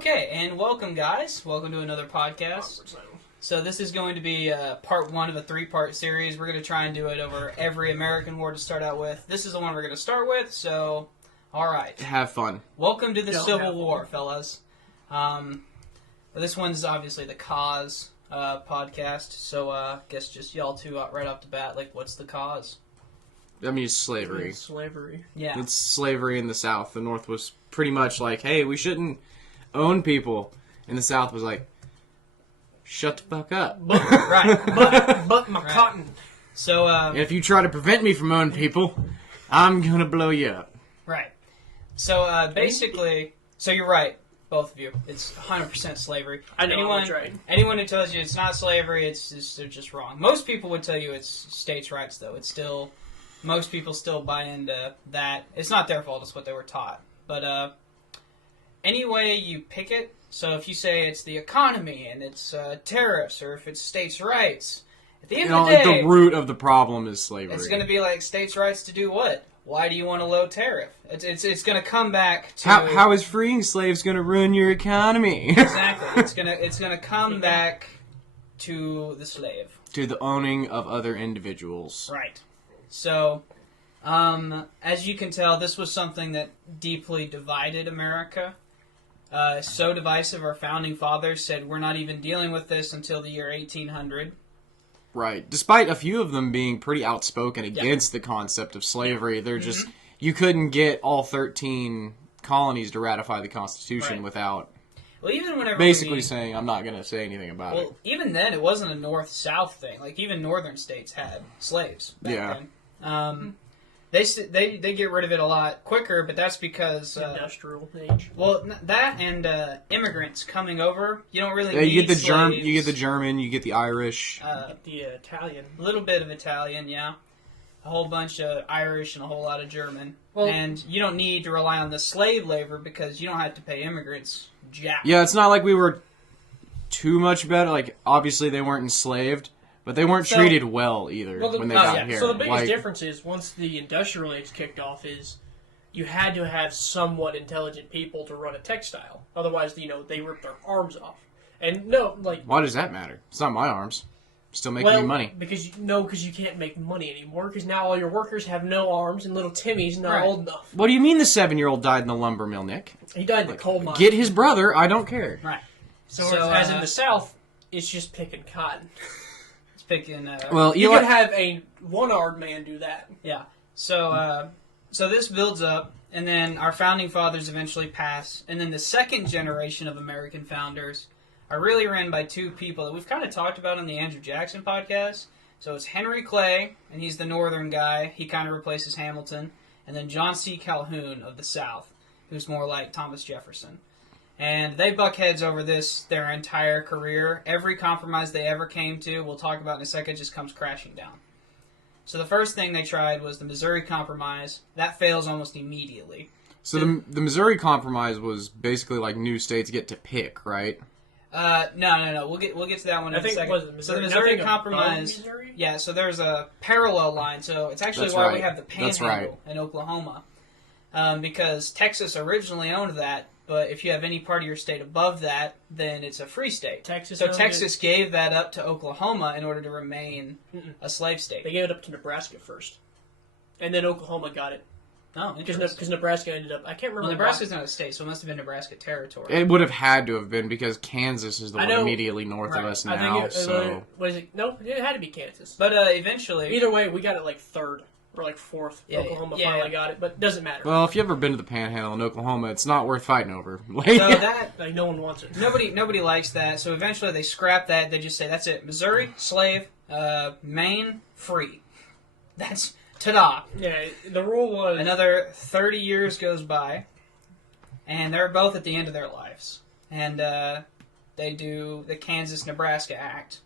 Okay, and welcome, guys. Welcome to another podcast. So this is going to be part one of a three-part series. We're going to try and do it over every American war to start out with. This is the one we're going to start with, so all right. Have fun. Welcome to the Civil War, fellas. This one's obviously the cause podcast, so I guess just y'all two right off the bat, like, what's the cause? I mean, it's slavery. Slavery. Yeah. It's slavery in the South. The North was pretty much like, hey, we shouldn't own people. And the South was like, shut the fuck up. But my cotton. So, And if you try to prevent me from owning people, I'm gonna blow you up. right. So, basically, so you're right, both of you. It's 100% slavery. I know, that's right. Anyone who tells you it's not slavery, they're just wrong. Most people would tell you it's states' rights, though. It's still, most people still buy into that. It's not their fault, it's what they were taught. But, any way you pick it, so if you say it's the economy and it's tariffs, or if it's states' rights, at the end of the day, the root of the problem is slavery. it's going to be like states' rights to do what? Why do you want a low tariff? It's going to come back to how is freeing slaves going to ruin your economy? Exactly. It's gonna come back to the slave. To the owning of other individuals. Right. So, as you can tell, this was something that deeply divided America. So divisive, our founding fathers said we're not even dealing with this until the year 1800. Right. Despite a few of them being pretty outspoken against the concept of slavery, they're just, you couldn't get all 13 colonies to ratify the Constitution without Well, even whenever basically saying, I'm not going to say anything about it. Well, even then, it wasn't a north-south thing. Like, even northern states had slaves back then. They get rid of it a lot quicker, but that's because Industrial age. well, that and immigrants coming over, you don't really Yeah, need you get the slaves. you get the German, you get the Irish. The Italian. A little bit of Italian, yeah. A whole bunch of Irish and a whole lot of German. Well, and you don't need to rely on the slave labor because you don't have to pay immigrants jack. Yeah, it's not like we were too much better. Like, obviously they weren't enslaved, but they weren't treated well either when they got here. So the biggest like, difference is once the industrial age kicked off is you had to have somewhat intelligent people to run a textile. Otherwise, they rip their arms off. And why does that matter? It's not my arms. Still making me money. Because you can't make money anymore. Because now all your workers have no arms, and little Timmy's not old enough. What do you mean the 7-year-old died in the lumber mill, Nick? He died in the coal mine. Get his brother. I don't care. Right. So as in the South, it's just picking cotton. It's picking. Well, You could have a one-armed man do that. Yeah. So this builds up, and then our founding fathers eventually pass, and then the second generation of American founders are really ran by two people that we've kind of talked about on the Andrew Jackson podcast. So it's Henry Clay, and he's the northern guy. He kind of replaces Hamilton. And then John C. Calhoun of the South, who's more like Thomas Jefferson. And they buck heads over this their entire career. Every compromise they ever came to, we'll talk about in a second, just comes crashing down. So the first thing they tried was the Missouri Compromise. That fails almost immediately. So the Missouri Compromise was basically like new states get to pick, right? No. We'll get to that one in a second. So the Missouri Compromise. Missouri? Yeah, so there's a parallel line. So it's actually That's why right. we have the Panhandle in Oklahoma, because Texas originally owned that. But if you have any part of your state above that, then it's a free state. Texas gave that up to Oklahoma in order to remain a slave state. They gave it up to Nebraska first, and then Oklahoma got it. Oh, because Nebraska ended up. I can't remember. Well, Nebraska's not a state, so it must have been Nebraska territory. It would have had to have been because Kansas is the one immediately north of us now. Was it? No, it had to be Kansas. But eventually, either way, we got it like third or like fourth. Yeah, Oklahoma finally got it, but it doesn't matter. Well, if you ever been to the Panhandle in Oklahoma, it's not worth fighting over. So that no one wants it. Nobody likes that. So eventually, they scrap that. They just say that's it. Missouri slave, Maine free. That's. Ta-da! Yeah, the rule was... Another 30 years goes by, and they're both at the end of their lives. And they do the Kansas Nebraska Act,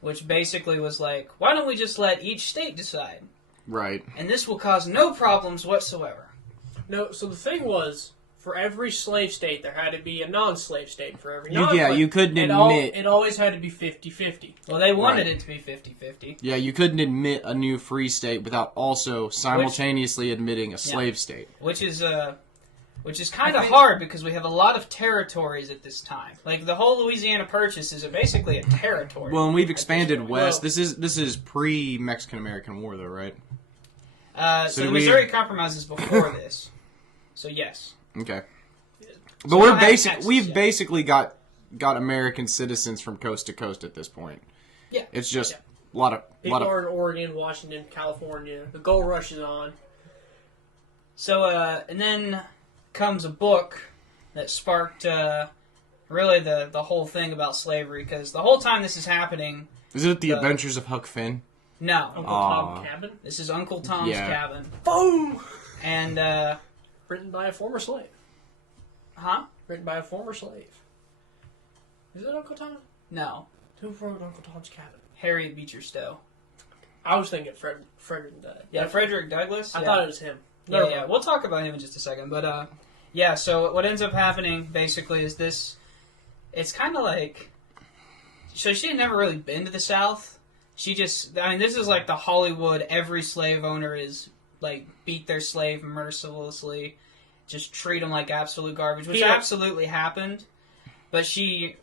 which basically was like, why don't we just let each state decide? Right. And this will cause no problems whatsoever. No, so the thing was, for every slave state, there had to be a non-slave state for every non-slave. You couldn't admit... It always had to be 50-50. Well, they wanted it to be 50-50. Yeah, you couldn't admit a new free state without also simultaneously admitting a slave state. Which is which is kind of hard because we have a lot of territories at this time. Like, the whole Louisiana Purchase is basically a territory. Well, and we've expanded west. This is pre-Mexican-American War, though, right? So the Missouri Compromise is before this. So, yes. Okay. But So we've basically got American citizens from coast to coast at this point. Yeah. It's just a lot of... People are in Oregon, Washington, California. The gold rush is on. So, and then comes a book that sparked really the whole thing about slavery, because the whole time this is happening... Is it The Adventures of Huck Finn? No. Uncle Tom Cabin? This is Uncle Tom's Cabin. Boom! And, written by a former slave. Huh? Written by a former slave. Is it Uncle Tom? No. Who wrote Uncle Tom's Cabin? Harriet Beecher Stowe. I was thinking Frederick. Yeah, Frederick Douglass. I thought it was him. Yeah. We'll talk about him in just a second. But, yeah, so what ends up happening, basically, is this... It's kind of like... So she had never really been to the South. She just... I mean, this is like the Hollywood, every slave owner is, like, beat their slave mercilessly. Just treat them like absolute garbage, which absolutely happened. But she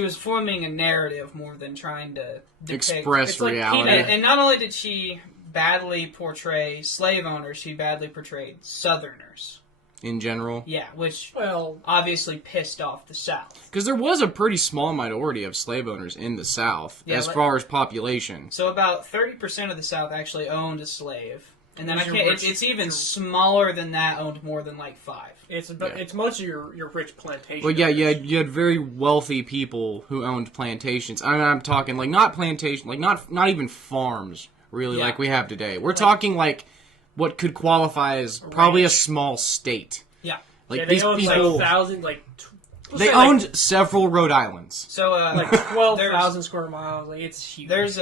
was forming a narrative more than trying to depict... Express reality. And not only did she badly portray slave owners, she badly portrayed Southerners. In general? Yeah, which obviously pissed off the South. Because there was a pretty small minority of slave owners in the South, as far as population. So about 30% of the South actually owned a slave. And then it's even smaller than that, owned more than like 5. It's most of your rich plantations. Well, yeah, you had very wealthy people who owned plantations. I mean, I'm talking like not plantation, like not even farms, really, like we have today. We're talking like what could qualify as probably a small state. Yeah, like they these owned people, like 1,000, like they owned several Rhode Islands. So like 12,000 square miles. Like it's huge. There's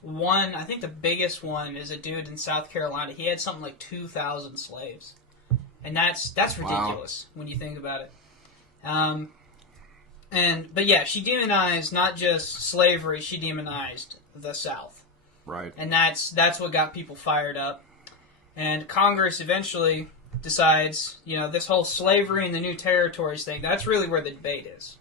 one. I think the biggest one is a dude in South Carolina. He had something like 2,000 slaves. And that's ridiculous when you think about it. But yeah, she demonized not just slavery, she demonized the South. Right. And that's what got people fired up. And Congress eventually decides, this whole slavery and the new territories thing, that's really where the debate is.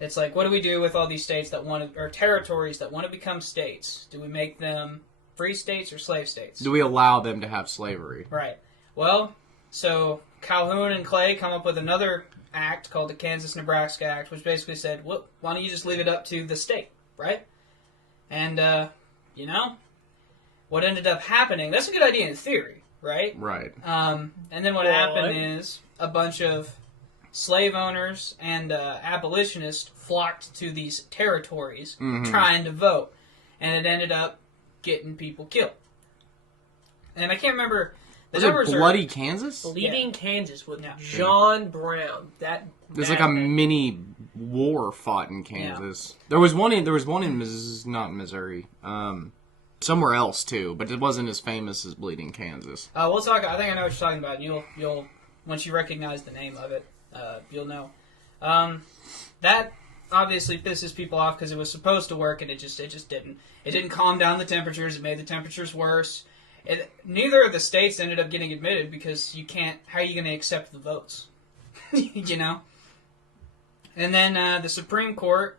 It's like, what do we do with all these states that or territories that want to become states? Do we make them free states or slave states? Do we allow them to have slavery? Right. Well, so Calhoun and Clay come up with another act called the Kansas Nebraska Act, which basically said, well, why don't you just leave it up to the state, right? And, what ended up happening, that's a good idea in theory, right? Right. And then what happened is a bunch of slave owners and abolitionists flocked to these territories trying to vote. And it ended up getting people killed. And I can't remember... Was it Bloody Kansas? Bleeding Kansas with John Brown. There's like a mini war fought in Kansas. Yeah. There was one in not Missouri, somewhere else too, but it wasn't as famous as Bleeding Kansas. We'll talk. I think I know what you're talking about. You'll once you recognize the name of it, you'll know. That obviously pisses people off because it was supposed to work and it just didn't. It didn't calm down the temperatures. It made the temperatures worse. Neither of the states ended up getting admitted because you can't. How are you going to accept the votes? And then the Supreme Court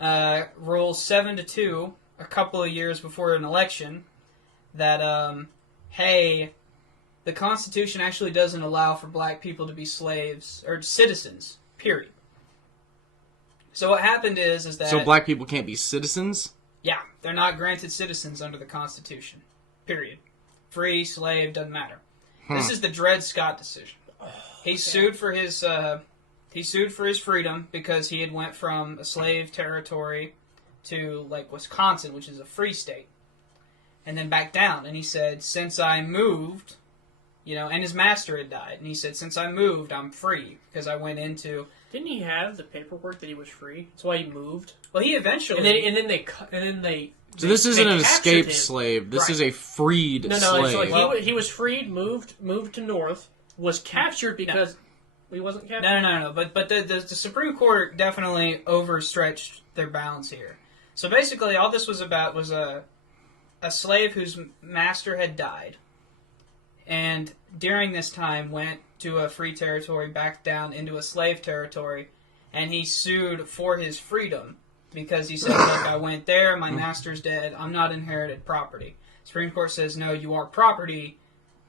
rules 7-2 a couple of years before an election that hey, the Constitution actually doesn't allow for black people to be slaves or citizens. Period. So what happened is that so black people can't be citizens? Yeah, they're not granted citizens under the Constitution. Period. Free, slave, doesn't matter. This is the Dred Scott decision. He sued for his freedom because he had went from a slave territory to like Wisconsin, which is a free state, and then back down. And he said, since I moved, and his master had died, and he said, since I moved, I'm free because I went into. Didn't he have the paperwork that he was free? That's why he moved. Well, he eventually. And then they. So this isn't an escaped slave. This is a freed slave. No, it's like he was freed, moved to North, was captured because he wasn't captured. No. But the Supreme Court definitely overstretched their bounds here. So basically, all this was about was a slave whose master had died, and during this time went to a free territory back down into a slave territory, and he sued for his freedom because he said, look, I went there, my master's dead, I'm not inherited property. Supreme Court says, no, you are property.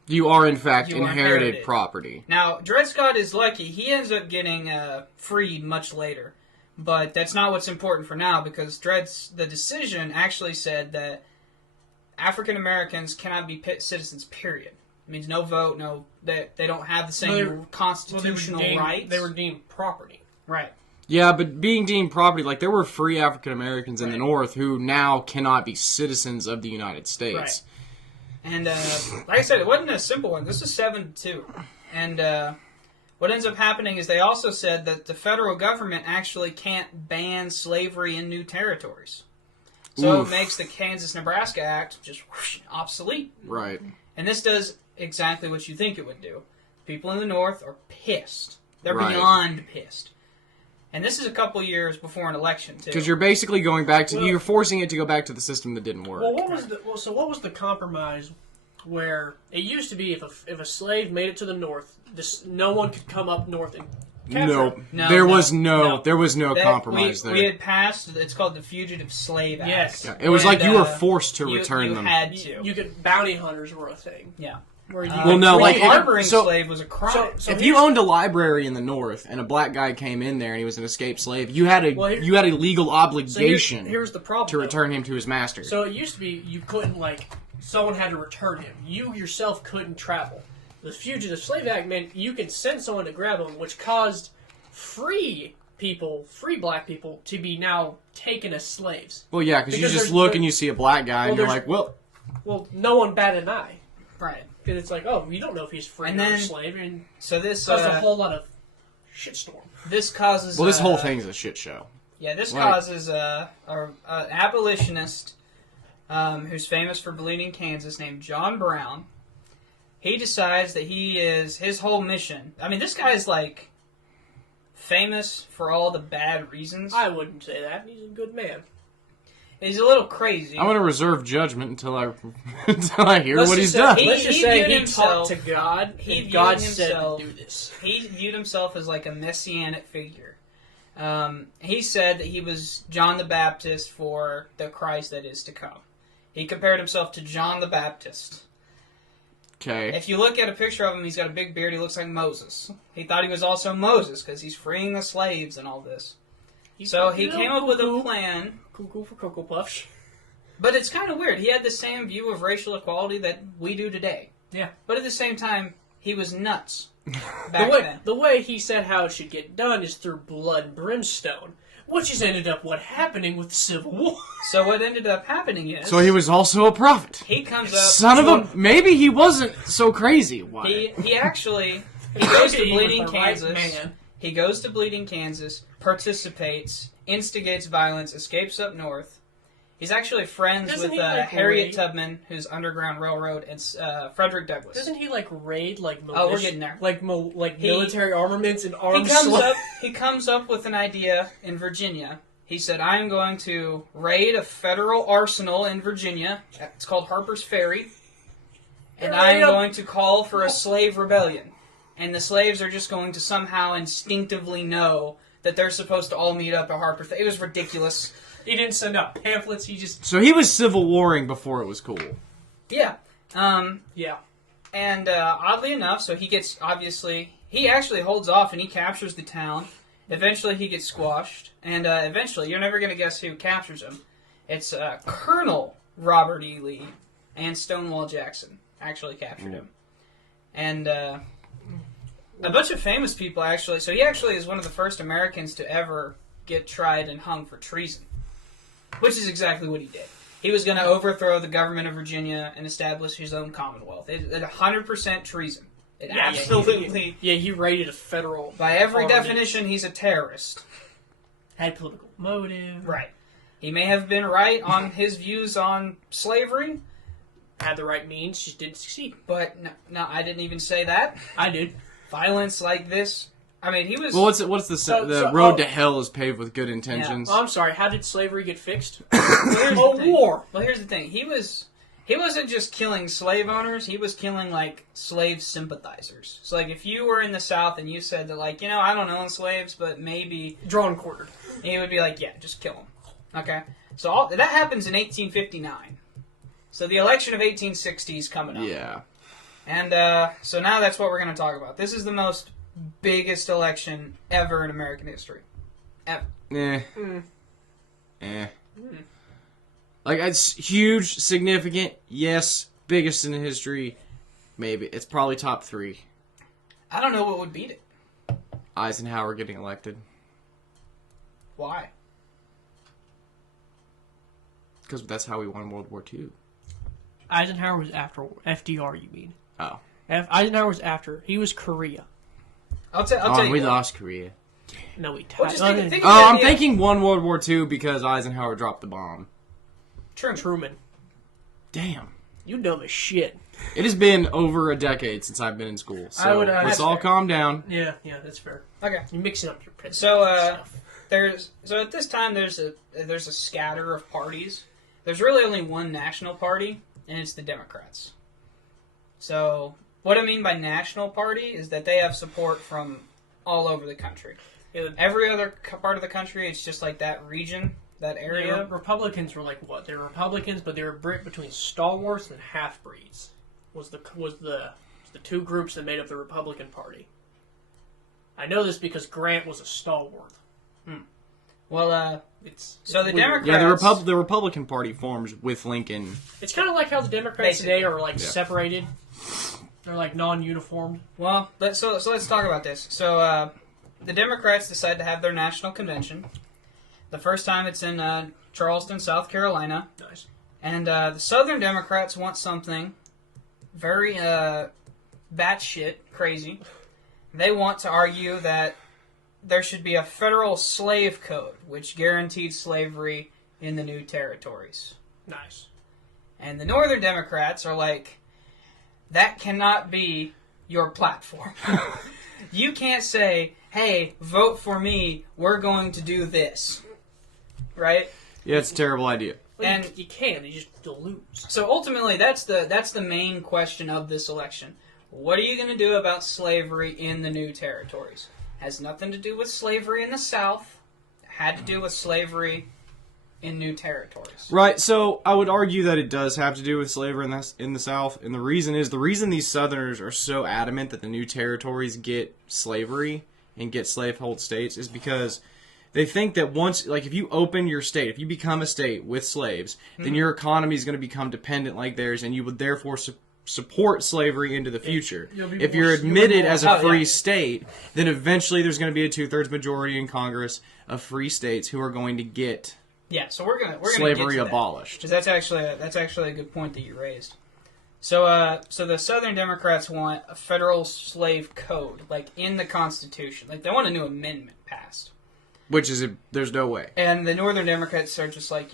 You are, in fact, You are inherited property. Now, Dred Scott is lucky. He ends up getting freed much later. But that's not what's important for now, because the decision actually said that African Americans cannot be citizens, period. It means no vote, they don't have the same constitutional rights. They were deemed property. Right. Yeah, but being deemed property, like, there were free African Americans in the North who now cannot be citizens of the United States. Right. And, like I said, it wasn't a simple one. This is 7-2. And what ends up happening is they also said that the federal government actually can't ban slavery in new territories. So it makes the Kansas Nebraska Act just obsolete. Right. And this does exactly what you think it would do. People in the North are pissed. They're Right. beyond pissed. And this is a couple years before an election, too. Because you're basically going back to... you're forcing it to go back to the system that didn't work. Well, what was the compromise where it used to be if a slave made it to the North, no one could come up north and capture him? There was no compromise there. We had passed, it's called the Fugitive Slave Act. Yes. Yeah, it was like you were forced to return them. You had to. You could, bounty hunters were a thing. Yeah. Where you harboring slave was a crime. So if you owned a library in the North and a black guy came in there and he was an escaped slave, you had a legal obligation here's the problem, to return him to his master. So it used to be you couldn't, someone had to return him. You yourself couldn't travel. The Fugitive Slave Act meant you could send someone to grab him, which caused free black people, to be now taken as slaves. Well, yeah, because you just look and you see a black guy and you're like, well, no one batted an eye. Right. Because it's like, oh, you don't know if he's free or a slave. And so this caused a whole lot of shitstorm. This causes... Well, this whole thing's a shit show. Yeah, this causes an abolitionist who's famous for bleeding Kansas named John Brown. He decides that his whole mission... I mean, this guy's, famous for all the bad reasons. I wouldn't say that. He's a good man. He's a little crazy. I'm going to reserve judgment until I hear what he's done. Let's just say he talked to God, and God said to do this. He viewed himself as a messianic figure. He said that he was John the Baptist for the Christ that is to come. He compared himself to John the Baptist. Okay. If you look at a picture of him, he's got a big beard. He looks like Moses. He thought he was also Moses because he's freeing the slaves and all this. So he came up with a plan. Cuckoo for Cocoa Puffs. But it's kind of weird. He had the same view of racial equality that we do today. Yeah. But at the same time, he was nuts back then. The way he said how it should get done is through blood and brimstone, which has ended up happening with the Civil War. So what ended up happening is... So he was also a prophet. He comes up... Son of a... Maybe he wasn't so crazy. Why? He actually... He goes to Bleeding Kansas. Right, he goes to Bleeding Kansas, participates, instigates violence, escapes up north. He's actually friends with Harriet Tubman, who's Underground Railroad, and Frederick Douglass. Doesn't he raid Oh, we're getting there. Military armaments and arms? He comes up with an idea in Virginia. He said, "I am going to raid a federal arsenal in Virginia. It's called Harper's Ferry, and I am going to call for a slave rebellion. And the slaves are just going to somehow instinctively know that they're supposed to all meet up at Harper's Ferry." It was ridiculous. He didn't send out pamphlets. He just... So he was Civil Warring before it was cool. Yeah. Yeah. And oddly enough, so he gets, obviously... He actually holds off and he captures the town. Eventually he gets squashed. And eventually, you're never going to guess who captures him. It's Colonel Robert E. Lee and Stonewall Jackson actually captured him. And a bunch of famous people, actually. So he actually is one of the first Americans to ever get tried and hung for treason. Which is exactly what he did. He was going to overthrow the government of Virginia and establish his own commonwealth. It's 100% treason. Absolutely. Yeah, he raided a federal... By every definition, he's a terrorist. Had political motive. Right. He may have been right on his views on slavery. Had the right means, just didn't succeed. But, no, I didn't even say that. I did. Violence like this... I mean, he was... Well, what's the road to hell is paved with good intentions. Yeah. I'm sorry, how did slavery get fixed? Well, war. Well, here's the thing. He he wasn't just killing slave owners, he was killing, like, slave sympathizers. So, like, if you were in the South and you said that, like, I don't own slaves, but maybe... Drawn and quartered. He would be like, yeah, just kill them. Okay? So that happens in 1859. So the election of 1860 is coming up. Yeah. And so now that's what we're going to talk about. This is the most biggest election ever in American history. Ever. Like, it's huge, significant, yes, biggest in history, maybe. It's probably top 3. I don't know what would beat it. Eisenhower getting elected. Why? Because that's how we won World War II. Eisenhower was after FDR, you mean? Oh. Eisenhower was after. He was Korea. I'll tell you we what. lost Korea. No, we Well, just think of the I'm idea. thinking won World War II because Eisenhower dropped the bomb. Truman. Damn. You dumb as shit. It has been over a decade since I've been in school, so let's that's all fair. calm down. Yeah, that's fair. Okay. You're mixing up your presidents So, and stuff. So at this time, there's a scatter of parties. There's really only one national party, and it's the Democrats. So what I mean by national party is that they have support from all over the country. Every other part of the country, it's just like that region, that area. The Republicans were like what? They were Republicans, but they were between stalwarts and half-breeds. Was the two groups that made up the Republican Party. I know this because Grant was a stalwart. Well, It's so the weird. Democrats... Yeah, the Republican Party forms with Lincoln. It's kind of like how the Democrats Basically. today are like separated. They're like non-uniformed. Well, so let's talk about this. So the Democrats decide to have their national convention. The first time it's in Charleston, South Carolina. Nice. And the Southern Democrats want something very batshit crazy. They want to argue that there should be a federal slave code which guaranteed slavery in the new territories. Nice. And the Northern Democrats are like, that cannot be your platform. You can't say, hey, vote for me, we're going to do this. Right? Yeah, it's a terrible idea. Well, And- you can. You just lose. So ultimately, that's the main question of this election. What are you going to do about slavery in the new territories? Has nothing to do with slavery in the South. It had to do with slavery in new territories. Right, so I would argue that it does have to do with slavery in the South, and the reason these Southerners are so adamant that the new territories get slavery and get slavehold states is because they think that once, like, if you open your state, if you become a state with slaves, then your economy is going to become dependent like theirs, and you would therefore support slavery into the future. If you're admitted as a free yeah. state, then eventually there's going to be a 2/3 majority in Congress of free states who are going to get Yeah, so we're gonna slavery get to abolished. Because that's actually a good point that you raised. So the Southern Democrats want a federal slave code, like in the Constitution. Like they want a new amendment passed. Which is, there's no way. And the Northern Democrats are just like,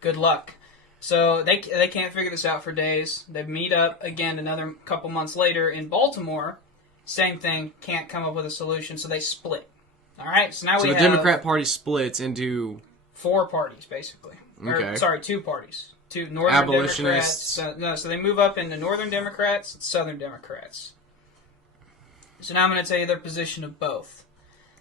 good luck. So they can't figure this out for days. They meet up again another couple months later in Baltimore. Same thing, can't come up with a solution, so they split. All right, so now So we the have Democrat Party splits into 4 parties, basically. Okay. Or, sorry, 2 parties. 2 Northern Abolitionists. Democrats. So they move up into Northern Democrats and Southern Democrats. So now I'm going to tell you their position of both.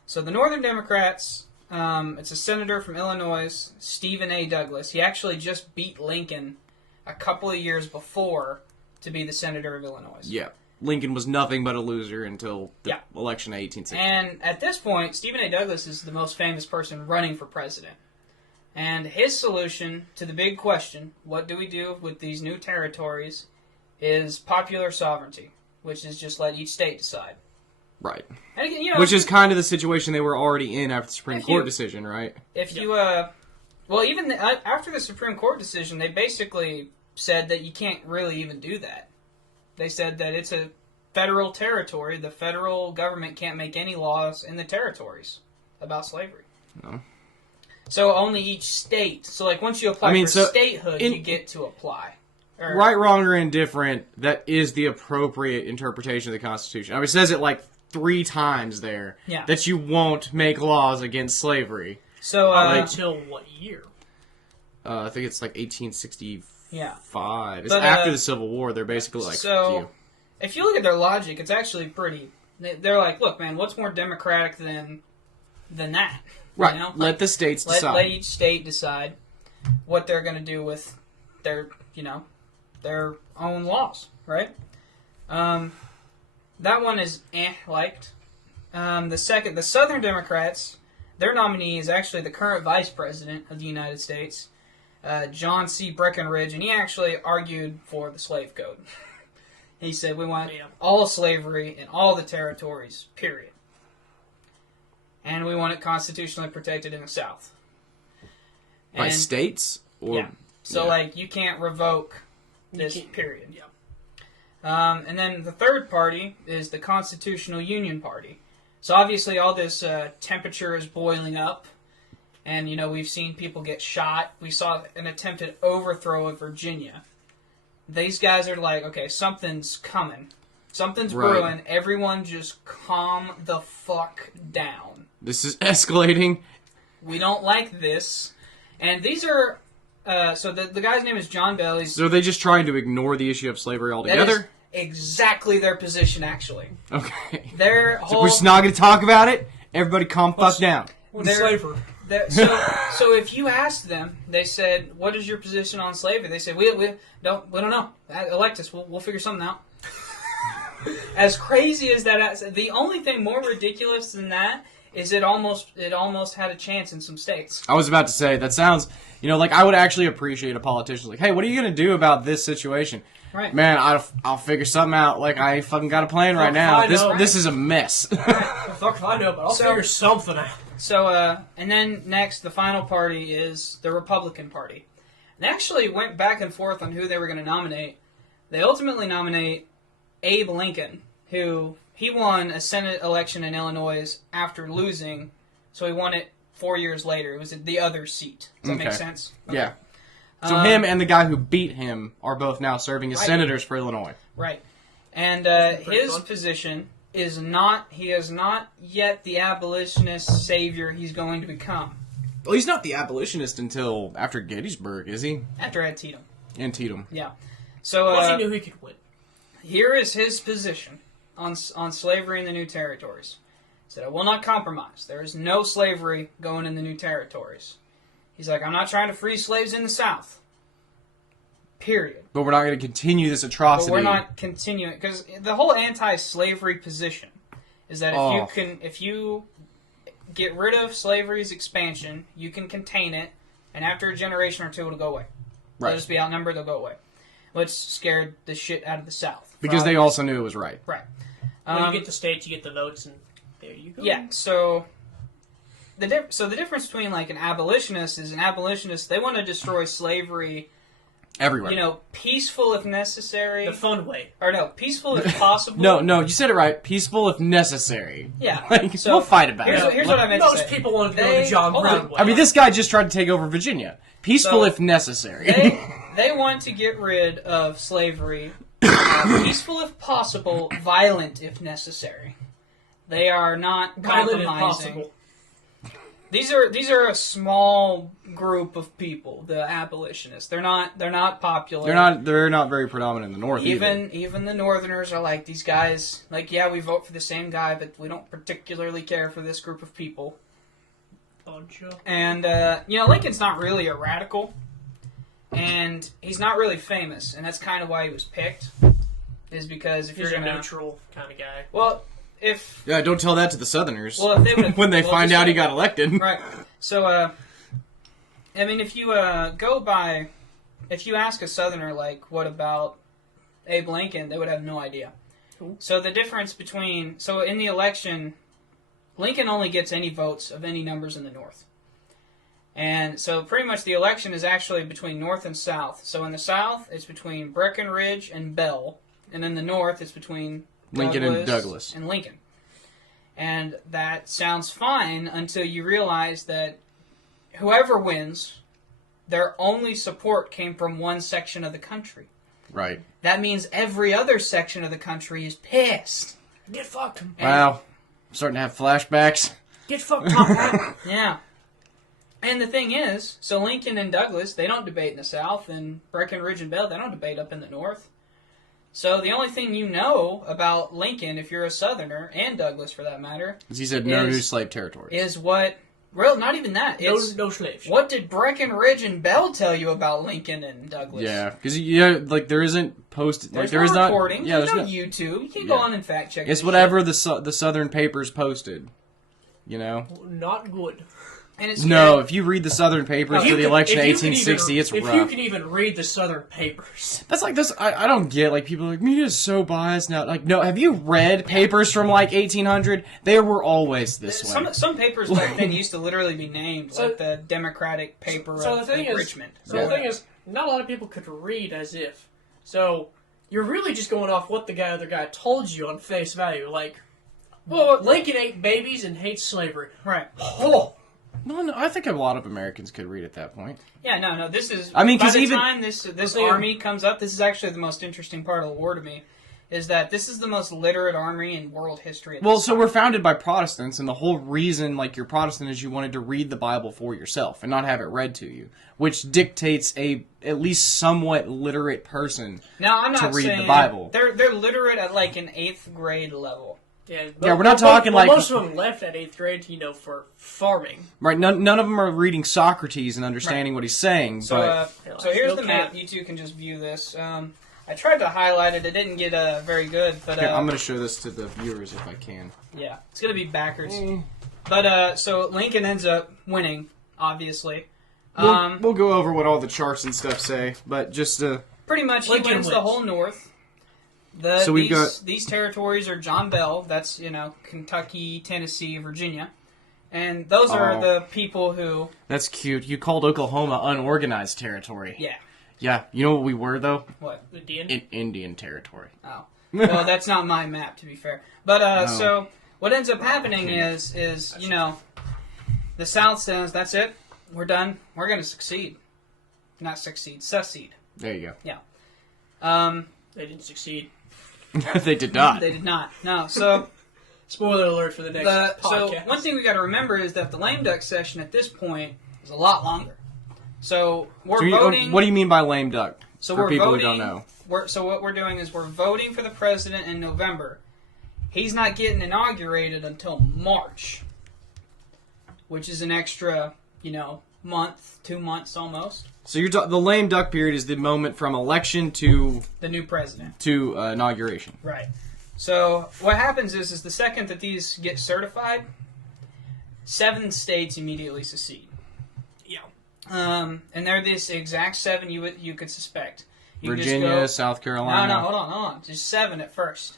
So the Northern Democrats, it's a senator from Illinois, Stephen A. Douglas. He actually just beat Lincoln a couple of years before to be the senator of Illinois. yeah. Lincoln was nothing but a loser until the election of 1860. And at this point, Stephen A. Douglas is the most famous person running for president. And his solution to the big question, what do we do with these new territories, is popular sovereignty, which is just let each state decide. Right. And again, you know, Which is kind of the situation they were already in after the Supreme If Court you- decision, right? if you, well, even after the Supreme Court decision, they basically said that you can't really even do that. They said that it's a federal territory. The federal government can't make any laws in the territories about slavery. No. So only each state. So like once you apply for statehood, you get to apply. Right, wrong, or indifferent, that is the appropriate interpretation of the Constitution. I mean, it says it like 3 times there. Yeah. That you won't make laws against slavery. So Until what year? I think it's like 1864 Yeah. It's But, after the Civil War. They're basically like, so, fuck you. if you look at their logic, it's actually pretty... They're like, look, man, what's more democratic than that? Right. You know? Let the states decide. Let each state decide what they're going to do with their, their own laws, right? That one is liked. The Southern Democrats, their nominee is actually the current Vice President of the United States, John C. Breckinridge, and he actually argued for the slave code. He said, we want all slavery in all the territories, period. And we want it constitutionally protected in the South. By states? Or, yeah. So, you can't revoke this, period. Yeah. And then the third party is the Constitutional Union Party. So, obviously, all this temperature is boiling up. And, we've seen people get shot. We saw an attempted overthrow of Virginia. These guys are like, okay, something's coming. Something's brewing. Everyone just calm the fuck down. This is escalating. We don't like this. And these are... so the guy's name is John Bell. So are they just trying to ignore the issue of slavery altogether? That is exactly their position, actually. Okay. Their whole... So we're just not going to taltalk about it? Everybody calm fuck down. Slavery. So if you asked them, they said, "What is your position on slavery?" They said, "We don't know. Elect us. We'll figure something out." As crazy as that, the only thing more ridiculous than that is it almost had a chance in some states. I was about to say that sounds, I would actually appreciate a politician like, "Hey, what are you going to do about this situation?" Right. Man, I'll figure something out. I ain't fucking got a plan right now. This is a mess. Fuck if I know, but I'll figure something out. So, and then next, the final party is the Republican Party. They actually went back and forth on who they were going to nominate. They ultimately nominate Abe Lincoln, who he won a Senate election in Illinois after losing, so he won it 4 years later. It was the other seat. Does that make sense? Okay. Yeah. So him and the guy who beat him are both now serving as senators for Illinois. Right. And his position is he is not yet the abolitionist savior he's going to become. Well, he's not the abolitionist until after Gettysburg, is he? After Antietam. Antietam. Yeah. So Once he knew he could win. Here is his position on slavery in the new territories. He said, "I will not compromise. There is no slavery going in the new territories." He's like, "I'm not trying to free slaves in the South. Period. But we're not going to continue this atrocity. But we're not continuing, because the whole anti-slavery position is that if you get rid of slavery's expansion, you can contain it, and after a generation or two, it'll go away. Right. They'll just be outnumbered. They'll go away. Which scared the shit out of the South. Because they also knew it was right. Right. When you get the states, you get the votes, and there you go. Yeah. So the difference between an abolitionist is they want to destroy slavery. Everywhere. Peaceful if necessary. The fun way. Or no, peaceful if possible. No, you said it right. Peaceful if necessary. Yeah. We'll fight about it. Here's what I meant to say. Most people want to go the John Brown way. I mean, this guy just tried to take over Virginia. Peaceful if necessary. They want to get rid of slavery. Peaceful if possible, violent if necessary. They are not compromising. These are a small group of people, the abolitionists. They're not popular. They're not very predominant in the North either. Even the Northerners are like, these guys, yeah, we vote for the same guy, but we don't particularly care for this group of people. And Lincoln's not really a radical, and he's not really famous, and that's kind of why he was picked. Is because if he's you're a neutral kind of guy. Well, don't tell that to the Southerners. Well, if they when they find out he got elected, right? So, if you if you ask a Southerner what about Abe Lincoln, they would have no idea. Cool. So the difference in the election, Lincoln only gets any votes of any numbers in the North, and so pretty much the election is actually between North and South. So in the South, it's between Breckinridge and Bell, and in the North, it's between Lincoln and Douglas. And Lincoln. And that sounds fine until you realize that whoever wins, their only support came from one section of the country. Right. That means every other section of the country is pissed. Get fucked. Wow. I'm starting to have flashbacks. Get fucked, Tom. Yeah. And the thing is, so Lincoln and Douglas, they don't debate in the South, and Breckinridge and Bell, they don't debate up in the North. So the only thing you know about Lincoln, if you're a Southerner, and Douglas for that matter, he said no new slave territories. Is what, well, not even that. It's, no slaves. What did Breckinridge and Bell tell you about Lincoln and Douglas? Yeah, because there isn't posted. There's there is no not. recordings. Yeah, there's no not, YouTube. You can't go on and fact check. It's this whatever shit. the Southern papers posted. You know. Not good. And it's no, if you read the Southern papers for the election of 1860, it's rough. If you can even read the Southern papers. That's like this. I don't get, like, people are like, media is so biased now. Like, no, have you read papers from, like, 1800? They were always this way. Some papers back then used to literally be named, like the Democratic paper of Richmond. So the thing is, not a lot of people could read as if. So, you're really just going off what the other guy told you on face value. Like, well, Lincoln ate babies and hates slavery. Right. Oh! No, I think a lot of Americans could read at that point. Yeah, no, this is... I mean, by the even time this army comes up, this is actually the most interesting part of the war to me, is that this is the most literate army in world history. Well, so we're founded by Protestants, and the whole reason, like, you're Protestant is you wanted to read the Bible for yourself and not have it read to you, which dictates a at least somewhat literate person now, I'm not to read saying the Bible. They're literate at, like, an 8th grade level. Yeah, we're not talking like... Most of them left at 8th grade, for farming. Right, none of them are reading Socrates and understanding what he's saying. So, but... so here's the map. You two can just view this. I tried to highlight it. It didn't get very good, but... Here, I'm going to show this to the viewers if I can. Yeah, it's going to be backwards. But, so Lincoln ends up winning, obviously. We'll go over what all the charts and stuff say, but just to... Pretty much, he wins the whole North. So we've got these territories are John Bell. That's Kentucky, Tennessee, Virginia, and those are the people who. That's cute. You called Oklahoma unorganized territory. Yeah. Yeah. You know what we were though? What? Indian? Indian territory. Oh. Well, that's not my map, to be fair. But No. So what ends up happening is the South says that's it. We're done. We're going to succeed. Not succeed. Succeed. There you go. Yeah. They didn't succeed. They did not. They did not. No. So, spoiler alert for the next podcast. So one thing we got to remember is that the lame duck session at this point is a lot longer. So we're voting. What do you mean by lame duck? So for we're people voting, who don't know. So what we're doing is we're voting for the president in November. He's not getting inaugurated until March, which is an extra, month, 2 months almost. So the lame duck period is the moment from election to the new president to inauguration. Right. So what happens is the second that these get certified, 7 states immediately secede. Yeah. And they're this exact 7 you could suspect. You Virginia, South Carolina. No, hold on. Just 7 at first.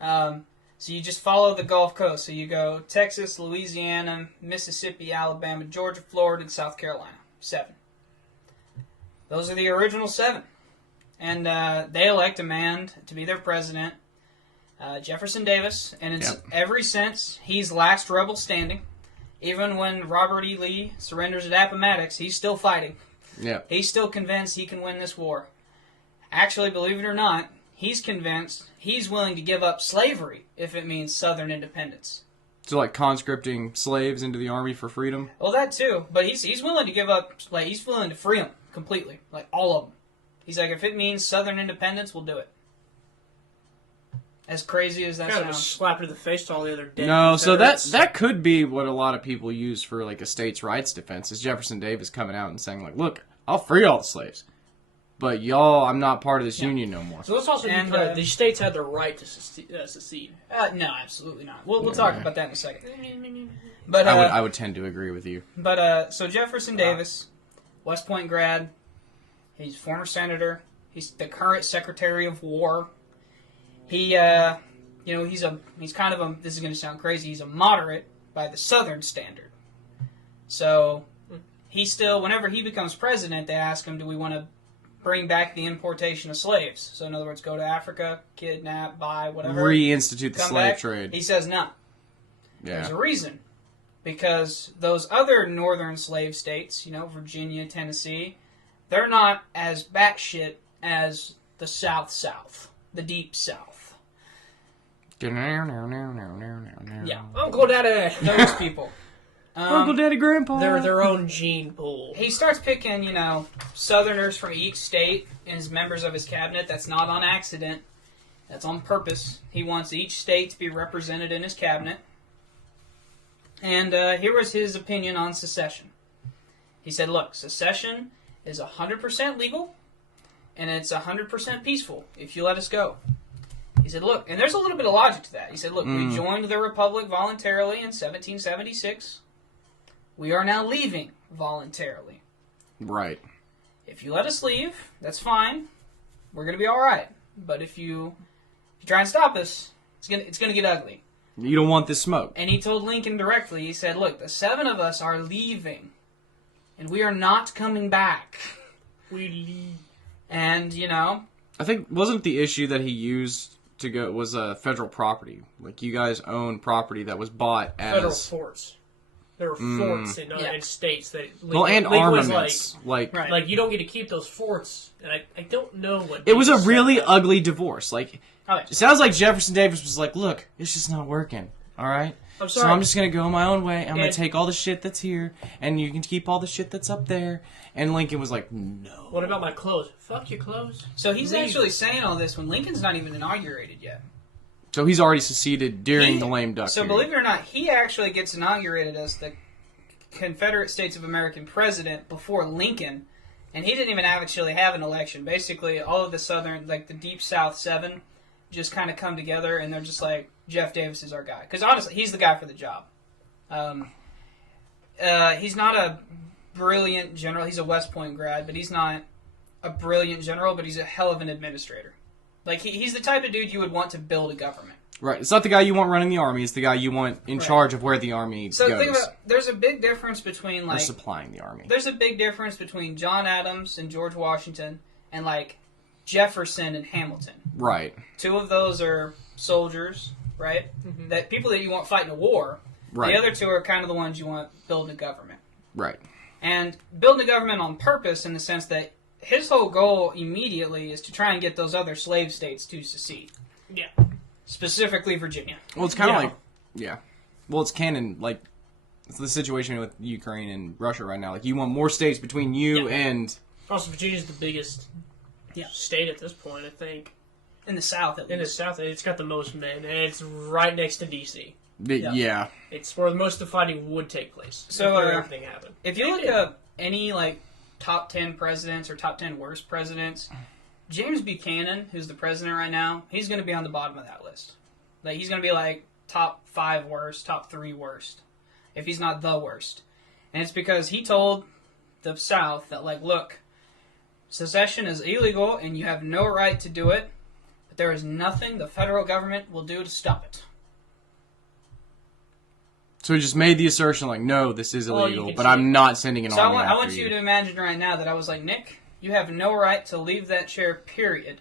So you just follow the Gulf Coast. So you go Texas, Louisiana, Mississippi, Alabama, Georgia, Florida, and South Carolina. 7. Those are the original 7. And they elect a man to be their president, Jefferson Davis. And it's ever since he's last rebel standing. Even when Robert E. Lee surrenders at Appomattox, he's still fighting. Yeah. He's still convinced he can win this war. Actually, believe it or not, he's convinced he's willing to give up slavery if it means Southern independence. So, like, conscripting slaves into the army for freedom? Well, that too. But he's willing to give up, he's willing to free them completely. Like, all of them. He's like, if it means Southern independence, we'll do it. As crazy as that kind sounds. of a slap to the face to all the other dead No, so Confederates. that could be what a lot of people use for, like, a states' rights defense, is Jefferson Davis coming out and saying, like, look, I'll free all the slaves. But y'all, I'm not part of this union no more. So let's also be clear, the states had the right to secede. No, absolutely not. We'll talk about that in a second. But I would tend to agree with you. But so Jefferson Davis, West Point grad, he's former senator. He's the current Secretary of War. He, he's kind of a. This is going to sound crazy. He's a moderate by the Southern standard. So he still, whenever he becomes president, they ask him, "Do we want to bring back the importation of slaves?" So in other words, go to Africa, kidnap, buy, whatever. Reinstitute the slave back. trade. He says no. Yeah. There's a reason. Because those other northern slave states, Virginia, Tennessee, they're not as batshit as the South, the Deep South. Yeah. Uncle Daddy! Those people. Uncle, Daddy, Grandpa. They're their own gene pool. He starts picking, Southerners from each state as members of his cabinet. That's not on accident. That's on purpose. He wants each state to be represented in his cabinet. And here was his opinion on secession. He said, look, secession is 100% legal, and it's 100% peaceful if you let us go. He said, look, and there's a little bit of logic to that. He said, look, we joined the Republic voluntarily in 1776. We are now leaving voluntarily. Right. If you let us leave, that's fine. We're going to be all right. But if you try and stop us, it's gonna get ugly. You don't want this smoke. And he told Lincoln directly, he said, look, the 7 of us are leaving, and we are not coming back. We leave. And, I think, wasn't the issue that he used to go, was federal property. Like, you guys own property that was bought as... Federal forts. There were forts in states that... and armaments. Like, you don't get to keep those forts, and I don't know what... It was a really ugly divorce. Like... Oh, yeah. It sounds like Jefferson Davis was like, look, it's just not working, all right? I'm sorry. So I'm just going to go my own way. I'm going to take all the shit that's here, and you can keep all the shit that's up there. And Lincoln was like, no. What about my clothes? Fuck your clothes. So he's actually saying all this when Lincoln's not even inaugurated yet. So he's already seceded during the lame duck period. Believe it or not, he actually gets inaugurated as the Confederate States of American president before Lincoln, and he didn't even actually have an election. Basically, all of the Southern, like the Deep South 7... just kind of come together, and they're just like, Jeff Davis is our guy. Because honestly, he's the guy for the job. He's not a brilliant general. He's a West Point grad, but he's not a brilliant general, but he's a hell of an administrator. Like, he's the type of dude you would want to build a government. Right. It's not the guy you want running the army. It's the guy you want in charge of where the army goes. So think about, there's a big difference between, like... Or supplying the army. There's a big difference between John Adams and George Washington and, like, Jefferson and Hamilton. Right. 2 of those are soldiers, right? Mm-hmm. That people that you want fighting a war. Right. The other 2 are kind of the ones you want building a government. Right. And building a government on purpose in the sense that his whole goal immediately is to try and get those other slave states to secede. Yeah. Specifically Virginia. Well, it's kind of like... Yeah. Well, it's canon, like... It's the situation with Ukraine and Russia right now. Like, you want more states between you and... Also, Virginia's the biggest... state at this point, I think. In the South, at least. In the South, it's got the most men, and it's right next to D.C. Yeah. It's where most of the fighting would take place. So, everything happened. If you look up any, like, top 10 presidents or top 10 worst presidents, James Buchanan, who's the president right now, he's going to be on the bottom of that list. Like, he's going to be, like, top 5 worst, top 3 worst, if he's not the worst. And it's because he told the South that, like, look, secession is illegal, and you have no right to do it, but there is nothing the federal government will do to stop it. So he just made the assertion, like, no, this is illegal, but I'm not sending an army after I want you to imagine right now that I was like, Nick, you have no right to leave that chair, period.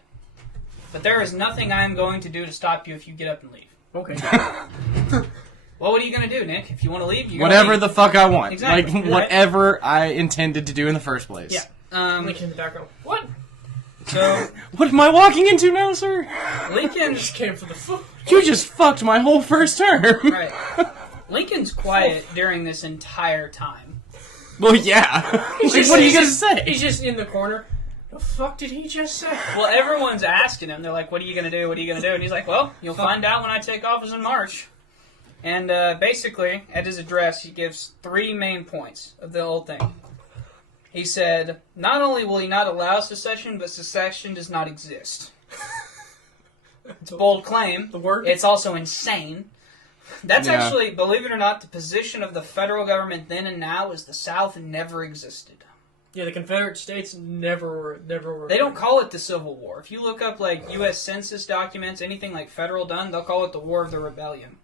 But there is nothing I am going to do to stop you if you get up and leave. Okay. Well, what are you going to do, Nick? If you want to leave, whatever the fuck I want. Exactly. Like, whatever I intended to do in the first place. Yeah. Lincoln in the background. What? So, what am I walking into now, sir? Lincoln just came for the food. You just fucked my whole first term. Right. Lincoln's quiet during this entire time. Well, yeah. Like, what are you going to say? He's just in the corner. The fuck did he just say? Well, everyone's asking him. They're like, what are you going to do? What are you going to do? And he's like, well, you'll find out when I take office in March. And basically, at his address, he gives 3 main points of the whole thing. He said, not only will he not allow secession, but secession does not exist. It's a bold claim. The word? It's also insane. That's actually, believe it or not, the position of the federal government then and now is the South never existed. Yeah, the Confederate States never were. They don't call it the Civil War. If you look up, like, U.S. Census documents, anything like federal done, they'll call it the War of the Rebellion.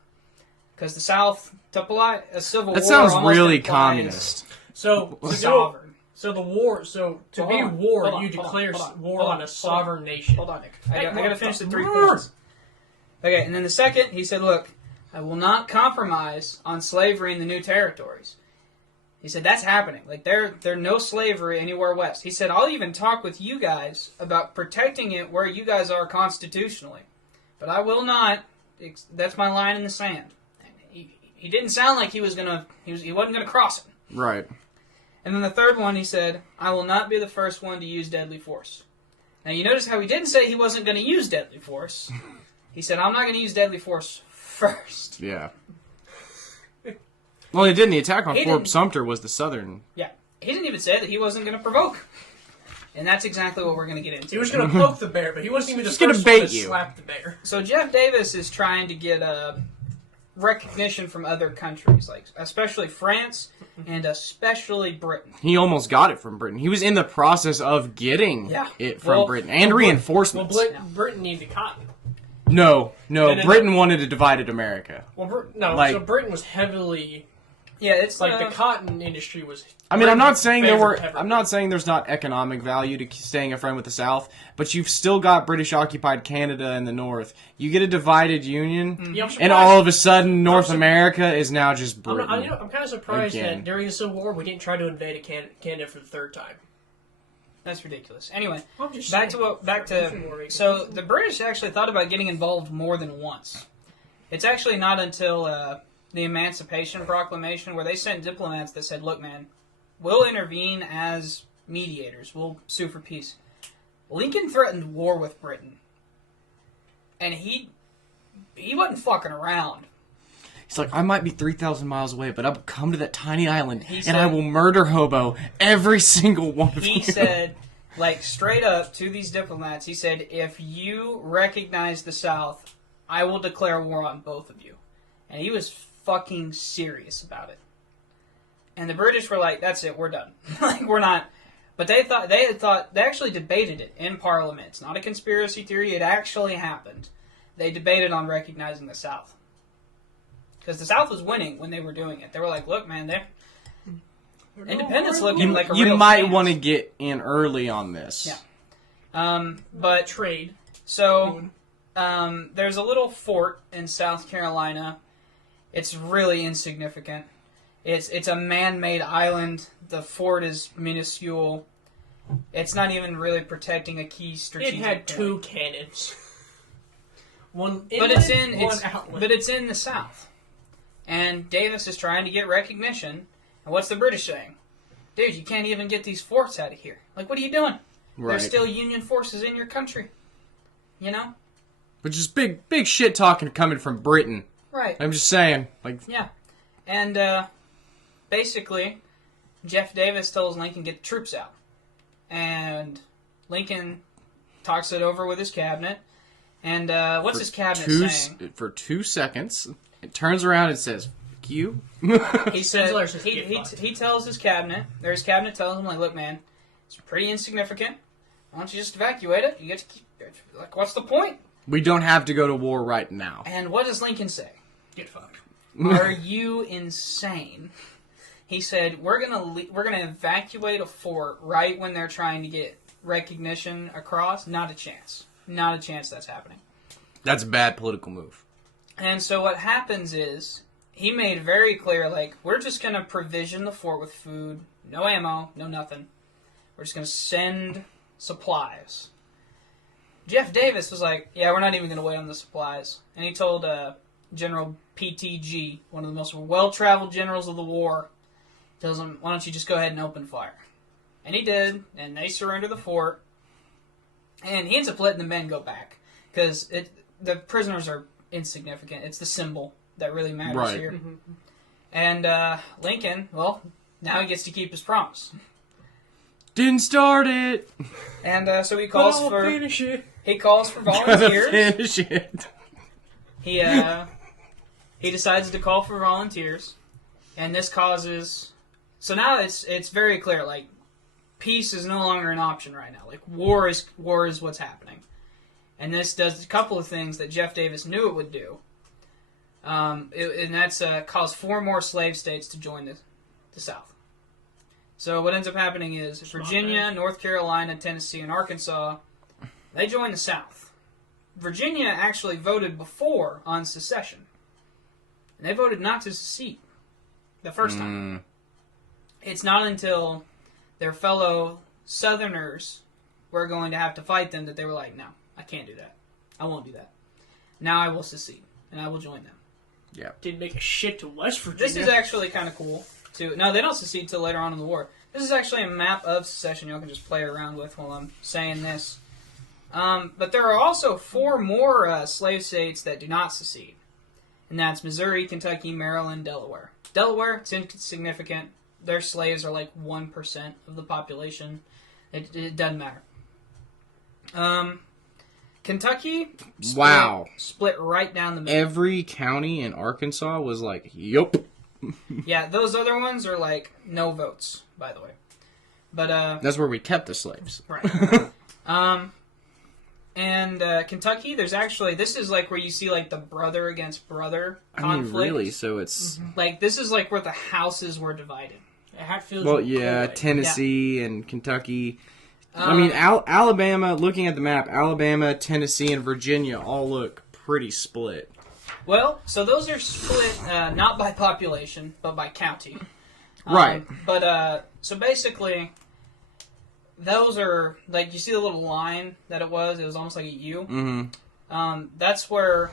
Because the South, a civil war... That sounds really communist. So, sovereign. So the war, to be war, you declare war on a sovereign nation. Hold on, Nick. I got to finish the 3 points. Okay, and then the second, he said, look, I will not compromise on slavery in the new territories. He said, that's happening. Like, there's no slavery anywhere west. He said, I'll even talk with you guys about protecting it where you guys are constitutionally. But I will not, that's my line in the sand. he didn't sound like he wasn't gonna cross it. Right. And then the third one, he said, "I will not be the first one to use deadly force." Now you notice how he didn't say he wasn't going to use deadly force. He said, "I'm not going to use deadly force first." Yeah. Well, he didn't. The attack on He Fort didn't. Sumter was the southern. Yeah. He didn't even say that he wasn't going to provoke. And that's exactly what we're going to get into. He was going to poke the bear, but he wasn't even Just the gonna first one bait to you. slap the bear. So Jeff Davis is trying to get recognition from other countries, like especially France and especially Britain. He almost got it from Britain. He was in the process of getting it from Britain and reinforcements. Well, Britain needed cotton. No, No. Britain wanted a divided America. Well, so Britain was heavily it's like the cotton industry was. I mean, I'm not saying favored I'm not saying there's not economic value to staying a friend with the South, but you've still got British occupied Canada in the North. You get a divided union, Yeah, and all of a sudden North America is now just Britain. I'm kind of surprised Again. that during the Civil War we didn't try to invade Canada for the third time. That's ridiculous. Anyway, I'm just back saying. to so the British actually thought about getting involved more than once. It's actually not until the Emancipation Proclamation where they sent diplomats that said, "Look, man, we'll intervene as mediators. We'll sue for peace." Lincoln threatened war with Britain, and he wasn't fucking around. He's like, I might be 3,000 miles away, but I'll come to that tiny island, said, and I will murder hobo every single one of you. He said, like, straight up to these diplomats, he said, "If you recognize the South, I will declare war on both of you." And he was fucking serious about it. And the British were like, "That's it, we're done." Like, we're not. But they actually debated it in Parliament. It's not a conspiracy theory, it actually happened. They debated on recognizing the South. Because the South was winning when they were doing it. They were like, "Look, man, independence looking like a real You might chance." want to get in early on this. Yeah. But Trade. so there's a little fort in South Carolina. It's really insignificant. It's a man-made island. The fort is minuscule. It's not even really protecting a key strategic It had point. 2 cannons. One But inlet, one outlet. it's in the South. And Davis is trying to get recognition. And what's the British saying? "Dude, you can't even get these forts out of here. Like, what are you doing? Right. There's still Union forces in your country. You know?" Which is big shit talking coming from Britain. Right. I'm just saying. Like, Yeah. And basically, Jeff Davis tells Lincoln, "Get the troops out." And Lincoln talks it over with his cabinet. And what's his cabinet saying? For 2 seconds, it turns around and says, "Fuck you." He says Letters just get fucked. he tells his cabinet, or his cabinet tells him, like, "Look, man, it's pretty insignificant. Why don't you just evacuate it? You get to keep, like, what's the point?" We don't have to go to war right now. And what does Lincoln say? Get fucked. "Are you insane?" He said, we're gonna evacuate a fort right when they're trying to get recognition across. Not a chance. Not a chance that's happening." That's a bad political move. And so what happens is, he made very clear, like, we're just going to provision the fort with food, no ammo, no nothing. We're just going to send supplies. Jeff Davis was like, "Yeah, we're not even going to wait on the supplies." And he told General PTG, one of the most well-traveled generals of the war, tells him, "Why don't you just go ahead and open fire?" And he did, and they surrender the fort. And he ends up letting the men go back, because the prisoners are insignificant. It's the symbol that really matters here. Mm-hmm. And Lincoln, well, now he gets to keep his promise. Didn't start it. And so he But calls I'll for finish it. volunteers. Finish it. He decides to call for volunteers, and this causes. So now it's very clear. Like, peace is no longer an option right now. Like, war is what's happening, and this does a couple of things that Jeff Davis knew it would do. And that's cause 4 more slave states to join the South. So what ends up happening is Virginia, North Carolina, Tennessee, and Arkansas, they join the South. Virginia actually voted before on secession. And they voted not to secede the first time. It's not until their fellow Southerners were going to have to fight them that they were like, "No, I can't do that. I won't do that. Now I will secede, and I will join them." Yeah. Didn't make a shit to West Virginia. This is actually kind of cool, too. No, they don't secede till later on in the war. This is actually a map of secession y'all can just play around with while I'm saying this. But there are also 4 more slave states that do not secede. And that's Missouri, Kentucky, Maryland, Delaware. Delaware, it's insignificant. Their slaves are like 1% of the population. It doesn't matter. Kentucky split right down the middle. Every county in Arkansas was like, yup. Yeah, those other ones are like no votes, by the way. But that's where we kept the slaves. Right. And Kentucky, there's actually, this is like where you see like the brother against brother conflict. I mean, really, so it's... Like, this is like where the houses were divided. Hatfields Well, yeah, Tennessee and Kentucky. I Um, mean, Alabama, looking at the map, Alabama, Tennessee, and Virginia all look pretty split. Well, so those are split not by population, but by county. Right. So basically, those are, like, you see the little line that it was almost like a U? Mm-hmm. That's where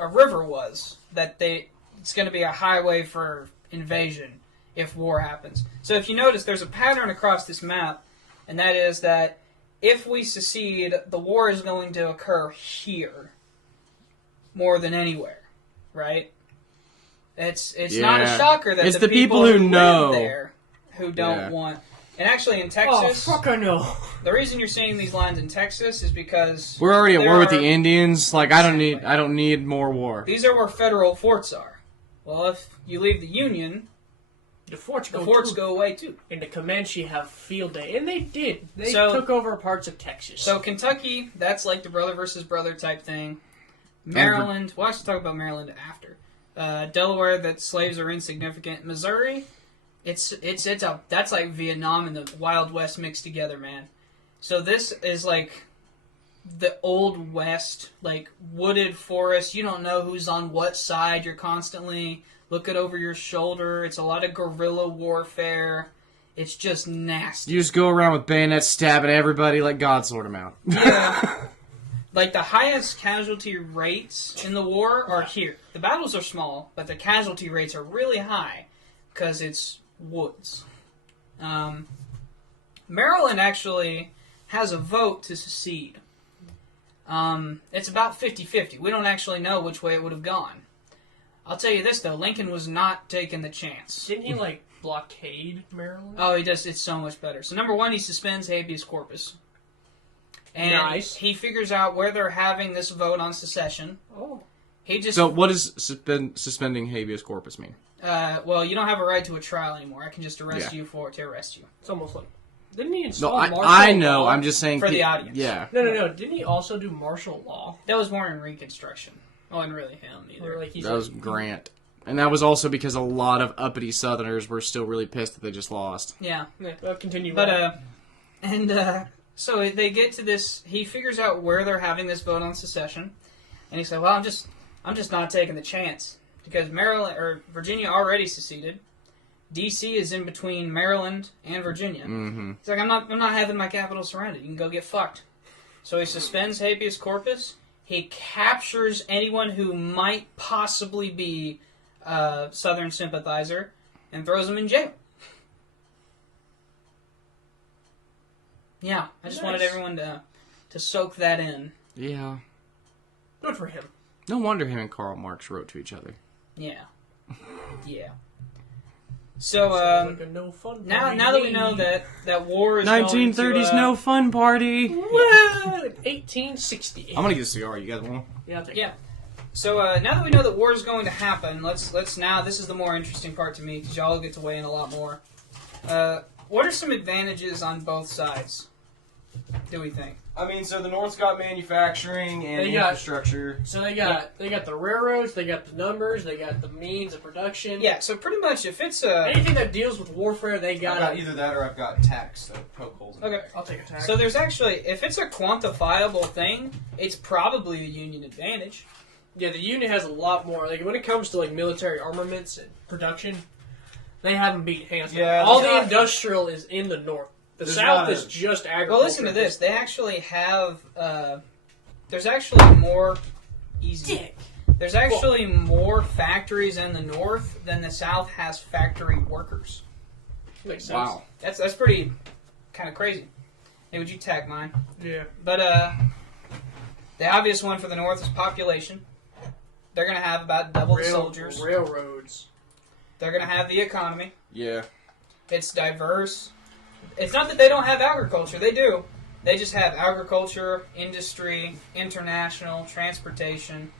a river was, it's going to be a highway for invasion if war happens. So if you notice, there's a pattern across this map, and that is that if we secede, the war is going to occur here more than anywhere, right? It's not a shocker that it's the people who live know there who don't want. And actually, in Texas, Oh, fuck, I know. the reason you're seeing these lines in Texas is because We're already at war with the are- Indians. Like, I don't need more war. These are where federal forts are. Well, if you leave the Union, The forts the forts too. go away too. And the Comanche have field day. And they did. They So- took over parts of Texas. So Kentucky, that's like the brother versus brother type thing. Maryland, we'll actually talk about Maryland after. Delaware, that slaves are insignificant. Missouri, that's like Vietnam and the Wild West mixed together, man. So this is like the Old West, like wooded forest. You don't know who's on what side. You're constantly looking over your shoulder. It's a lot of guerrilla warfare. It's just nasty. You just go around with bayonets stabbing everybody like God sort them out. Yeah. Like, the highest casualty rates in the war are here. The battles are small, but the casualty rates are really high because it's woods. Maryland actually has a vote to secede. It's about 50-50. We don't actually know which way it would have gone. I'll tell you this, though. Lincoln was not taking the chance. Didn't he, like, blockade Maryland? Oh, he does. It's so much better. So, number one, he suspends habeas corpus. And Nice. he figures out where they're having this vote on secession. Oh. He just So, what does suspending habeas corpus mean? well, you don't have a right to a trial anymore. I can just arrest Yeah. you to arrest you. It's almost like... Didn't he No, install martial I know. law? I'm just saying For the audience. Yeah. No. Didn't he also do martial law? That was more in Reconstruction. Oh, and really him either. Or like he's That was Grant. And that was also because a lot of uppity Southerners were still really pissed that they just lost. Yeah, Yeah, well, continue. but so they get to this. He figures out where they're having this vote on secession, and he said, "Well, I'm just not taking the chance because Maryland or Virginia already seceded. D.C. is in between Maryland and Virginia. Mm-hmm. He's like, I'm not having my capital surrendered. You can go get fucked." So he suspends habeas corpus. He captures anyone who might possibly be a Southern sympathizer and throws them in jail. Yeah, I just wanted Nice. everyone to soak that in. Yeah. Good for him. No wonder him and Karl Marx wrote to each other. Yeah. Yeah. So, Sounds like a no fun now party that we to know me. that war is going 1930s to, no fun party. Woo! 1860. I'm gonna get a cigar. You guys want? Yeah, I'll take Yeah. So now that we know that war is going to happen, let's now. This is the more interesting part to me because y'all get to weigh in a lot more. What are some advantages on both sides? Do we think? I mean, so the North's got manufacturing and They got- infrastructure. So they got the railroads, they got the numbers, they got the means of production. Yeah. So pretty much, if it's a Anything that deals with warfare, they I've got got it. either that or I've got tax to poke holes in. okay. I'll take a tax. So there's actually, if it's a quantifiable thing, it's probably a Union advantage. Yeah, the Union has a lot more. Like when it comes to like military armaments and production, they have them beat hands down. Yeah, all there's the not- industrial is in the North. The There's South not a- is just agriculture. Well, listen to this. They actually have. There's actually more easy. Dick. There's actually more factories in the North than the South has factory workers. Makes sense. Wow. That's pretty kind of crazy. Hey, would you tag mine? Yeah. But the obvious one for the North is population. They're going to have about double the soldiers. Railroads. They're going to have the economy. Yeah. It's diverse. It's not that they don't have agriculture. They do. They just have agriculture, industry, international, transportation.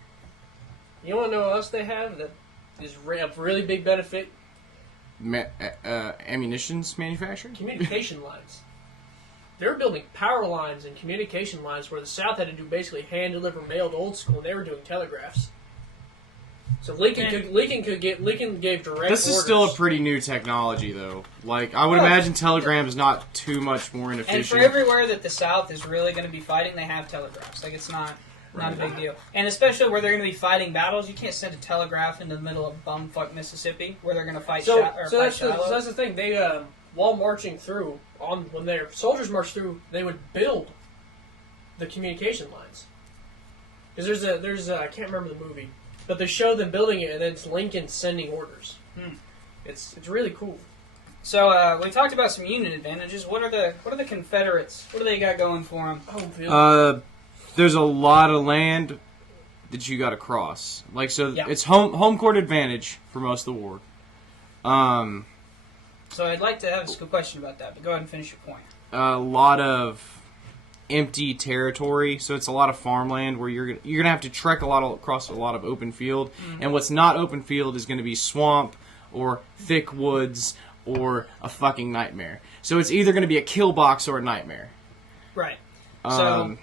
You want to know what else they have that is a really big benefit? Ammunitions manufacturing? Communication lines. They were building power lines and communication lines where the South had to do basically hand-deliver mail to old school, and they were doing telegraphs. So Lincoln gave direct This is orders. still a pretty new technology, though. Like, I would imagine telegram is not too much more inefficient. And for everywhere that the South is really going to be fighting, they have telegraphs. Like, it's not a big deal. And especially where they're going to be fighting battles, you can't send a telegraph into the middle of bumfuck Mississippi where they're going to fight So fight that's the thing. They while marching through, when their soldiers marched through, they would build the communication lines. Because there's I can't remember the movie, but they show them building it, and then it's Lincoln sending orders. It's really cool. So we talked about some Union advantages. What are the Confederates? What do they got going for them? Home field. There's a lot of land that you got to cross. Like, so Yeah. it's home court advantage for most of the war. So I'd like to have a question about that, but go ahead and finish your point. A lot of empty territory, so it's a lot of farmland where you're gonna have to trek across a lot of open field, and what's not open field is going to be swamp or thick woods or a fucking nightmare. So it's either going to be a kill box or a nightmare. Right. So,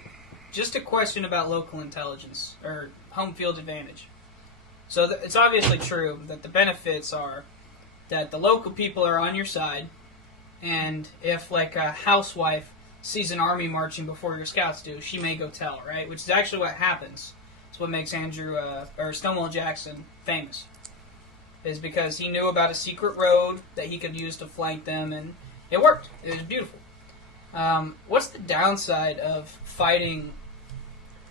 just a question about local intelligence or home field advantage. So it's obviously true that the benefits are that the local people are on your side, and if like a housewife sees an army marching before your scouts do, she may go tell, right? Which is actually what happens. It's what makes Stonewall Jackson famous, is because he knew about a secret road that he could use to flank them, and it worked. It was beautiful. What's the downside of fighting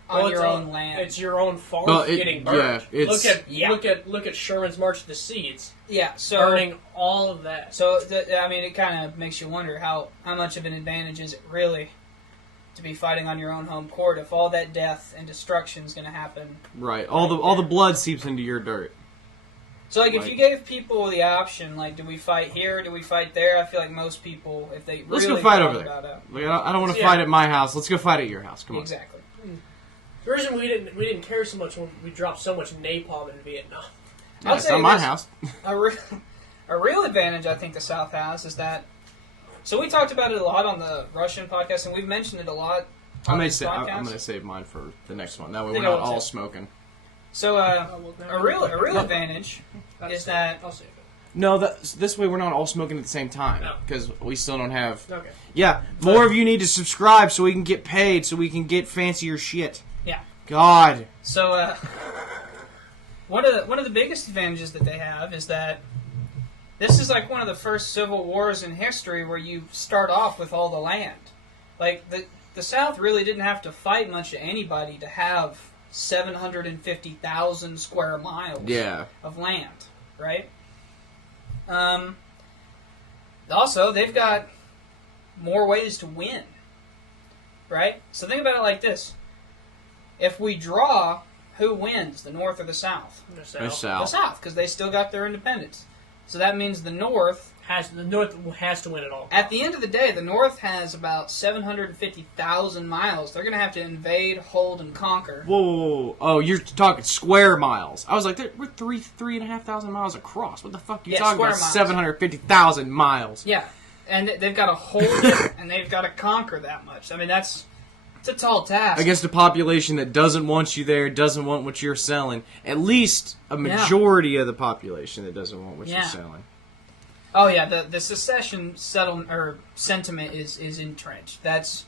on your own land? It's your own farm getting burned. Yeah, Look at Sherman's March to the Sea. It's so burning all of that. So it kind of makes you wonder how much of an advantage is it really to be fighting on your own home court if all that death and destruction is going to happen. Right. All the blood seeps into your dirt. So if you gave people the option, like, do we fight here, do we fight there? I feel like most people, if they Let's really go fight thought over there. about it, Like, I don't want to fight at my house. Let's go fight at your house. Come on. exactly. The reason we didn't care so much when we dropped so much napalm in Vietnam. I'll It's say not my this. house. A real advantage I think the South has is that. So we talked about it a lot on the Russian podcast, and we've mentioned it a lot. I'm On going this podcast. to save mine for the next one. That way They we're go not with all it. smoking. So a real advantage is that. I'll save it. No, this way we're not all smoking at the same time. No. Because we still don't have... Okay. Yeah, more of you need to subscribe so we can get paid, so we can get fancier shit. Yeah. God. So one of the biggest advantages that they have is that this is like one of the first civil wars in history where you start off with all the land. Like the South really didn't have to fight much of anybody to have 750,000 square miles of land, right? Also, they've got more ways to win, right? So think about it like this. If we draw, who wins, the North or the South? The The South The South, because they still got their independence. So that means the North, has to win it all. at the end of the day, the North has about 750,000 miles. They're going to have to invade, hold, and conquer. Whoa. Oh, you're talking square miles. I was like, we're 3,500 miles across. What the fuck are you talking square about? miles. 750,000 miles. Yeah, and they've got to hold it, and they've got to conquer that much. I mean, it's a tall task. Against a population that doesn't want you there, doesn't want what you're selling. At least a majority of the population that doesn't want what you're selling. Oh yeah, the secession sentiment is entrenched. That's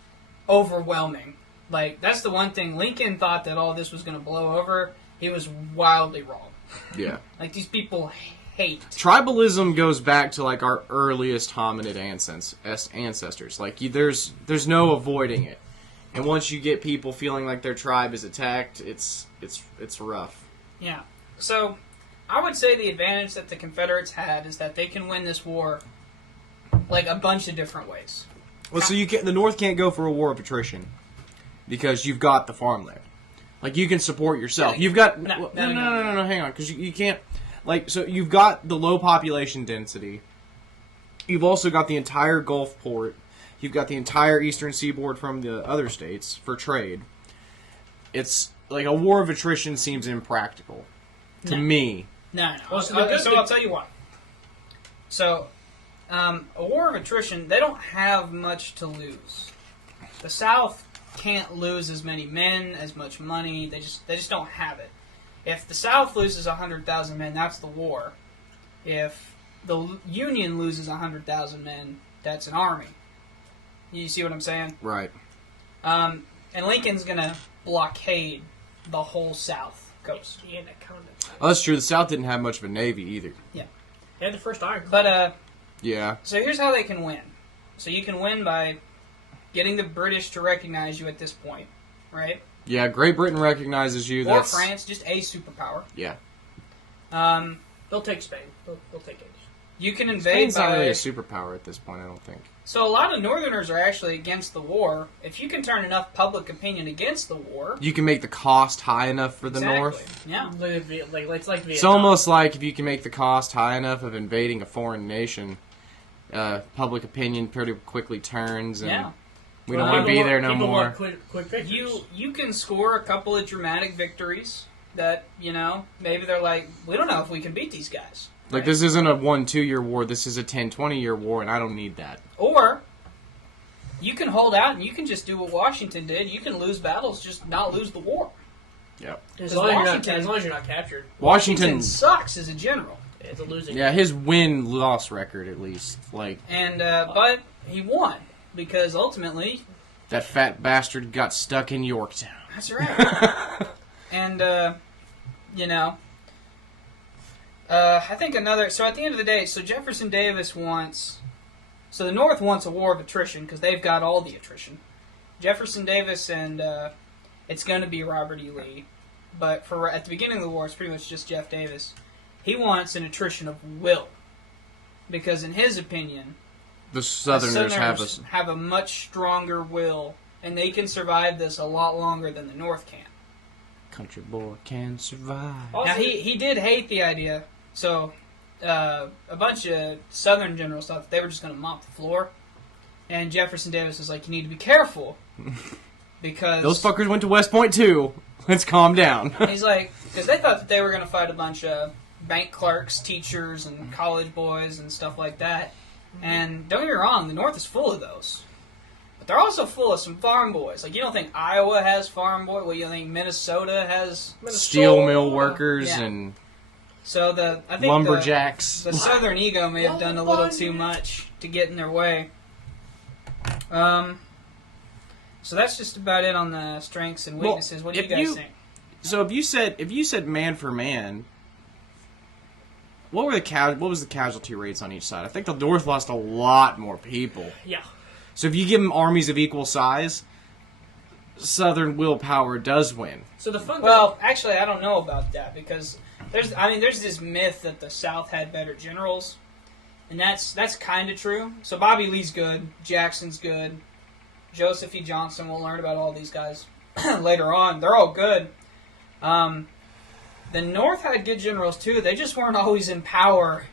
overwhelming. Like, that's the one thing. Lincoln thought that all this was going to blow over. He was wildly wrong. Yeah. Like, these people hate. Tribalism goes back to like our earliest hominid ancestors. Like, there's no avoiding it. And once you get people feeling like their tribe is attacked, it's rough. Yeah. So, I would say the advantage that the Confederates had is that they can win this war like a bunch of different ways. Well, so the North can't go for a war of attrition because you've got the farmland. Like, you can support yourself. You've got... No, hang on, because you can't... Like, so you've got the low population density. You've also got the entire Gulf port. You've got the entire eastern seaboard from the other states for trade. It's... Like, a war of attrition seems impractical. To me. No. Well, so I'll tell you why. So, a war of attrition, they don't have much to lose. The South can't lose as many men, as much money. They just don't have it. If the South loses 100,000 men, that's the war. If the Union loses 100,000 men, that's an army. You see what I'm saying? Right. And Lincoln's going to blockade the whole South coast. The Anaconda Plan. Oh, that's true. The South didn't have much of a navy either. Yeah. They had the first ironclad. But, yeah. So here's how they can win. So you can win by getting the British to recognize you at this point, right? Yeah, Great Britain recognizes you. Or France, just a superpower. Yeah. They'll take Spain. They'll take it. You can invade Spain's by... not really a superpower at this point, I don't think. So a lot of Northerners are actually against the war. If you can turn enough public opinion against the war... You can make the cost high enough for the Exactly. North. Yeah. It's like Vietnam. It's almost like if you can make the cost high enough of invading a foreign nation, public opinion pretty quickly turns, and we don't want to be there no people more. Want quick victories. You can score a couple of dramatic victories that, maybe they're like, we don't know if we can beat these guys. Like, this isn't a 1-2 year war, this is a 10-20 year war, and I don't need that. Or, you can hold out and you can just do what Washington did. You can lose battles, just not lose the war. Yep. As long as you're not captured. Washington sucks as a general. It's a losing. Yeah, his win-loss record, at least. And, but he won, because ultimately... That fat bastard got stuck in Yorktown. That's right. And, I think so at the end of the day, so Jefferson Davis wants... So the North wants a war of attrition, because they've got all the attrition. Jefferson Davis and, it's going to be Robert E. Lee. But at the beginning of the war, it's pretty much just Jeff Davis. He wants an attrition of will. Because in his opinion... The Southerners have a much stronger will, and they can survive this a lot longer than the North can. Country boy can survive. Now, he did hate the idea, so a bunch of Southern generals thought that they were just going to mop the floor, and Jefferson Davis was like, you need to be careful, because... Those fuckers went to West Point too. Let's calm down. He's like, because they thought that they were going to fight a bunch of bank clerks, teachers, and college boys, and stuff like that. And don't get me wrong, the North is full of those. But they're also full of some farm boys. Like, you don't think Iowa has farm boys? Well, you think Minnesota has... Steel mill workers and so I think lumberjacks. The Southern ego may have done a little too much to get in their way. So that's just about it on the strengths and weaknesses. What do you guys think? So if you said man for man... What was the casualty rates on each side? I think the North lost a lot more people. Yeah. So if you give them armies of equal size, Southern willpower does win. So the fun. Well, actually, I don't know about that because there's this myth that the South had better generals, and that's kind of true. So Bobby Lee's good, Jackson's good, Joseph E. Johnson. We'll learn about all these guys later on. They're all good. The North had good generals, too. They just weren't always in power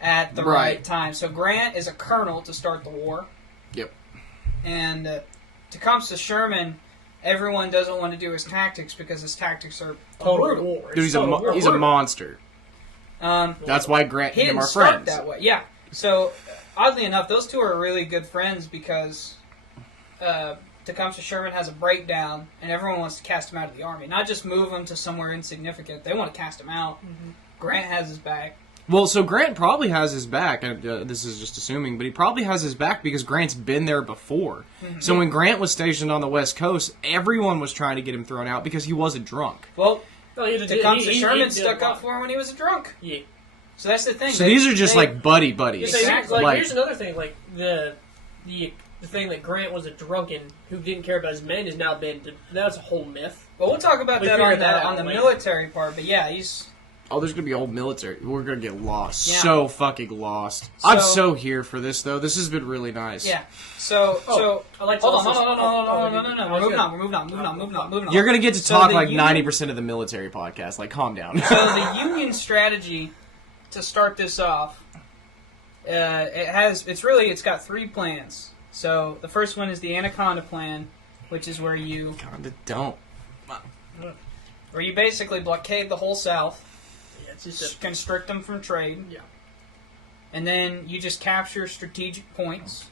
at the right time. So Grant is a colonel to start the war. Yep. And Tecumseh Sherman, everyone doesn't want to do his tactics because his tactics are brutal. War. Dude, he's a monster. That's why Grant and him are friends. He didn't start that way. Yeah. So, oddly enough, those two are really good friends because... Tecumseh Sherman has a breakdown, and everyone wants to cast him out of the army. Not just move him to somewhere insignificant. They want to cast him out. Mm-hmm. Grant has his back. Well, so Grant probably has his back. This is just assuming, but he probably has his back because Grant's been there before. Mm-hmm. So when Grant was stationed on the West Coast, everyone was trying to get him thrown out because he was a drunk. Well, Tecumseh Sherman stuck up for him when he was a drunk. Yeah. So that's the thing. So these are just like buddies. Exactly. Like, here's another thing. Like the the thing that Grant was a drunken who didn't care about his men has now been. That's a whole myth. Well, we'll talk about that on the military part, but yeah, he's... Oh, there's going to be old military. We're going to get lost. Yeah. So fucking lost. I'm so here for this, though. This has been really nice. Yeah. So I like hold on. We're moving on. You're going to get to talk like 90% of the military podcast. Like, calm down. So the Union strategy, to start this off, it's got 3 plans. So the first one is the Anaconda Plan, which is where you... Where you basically blockade the whole South. Constrict them from trade. Yeah. And then you just capture strategic points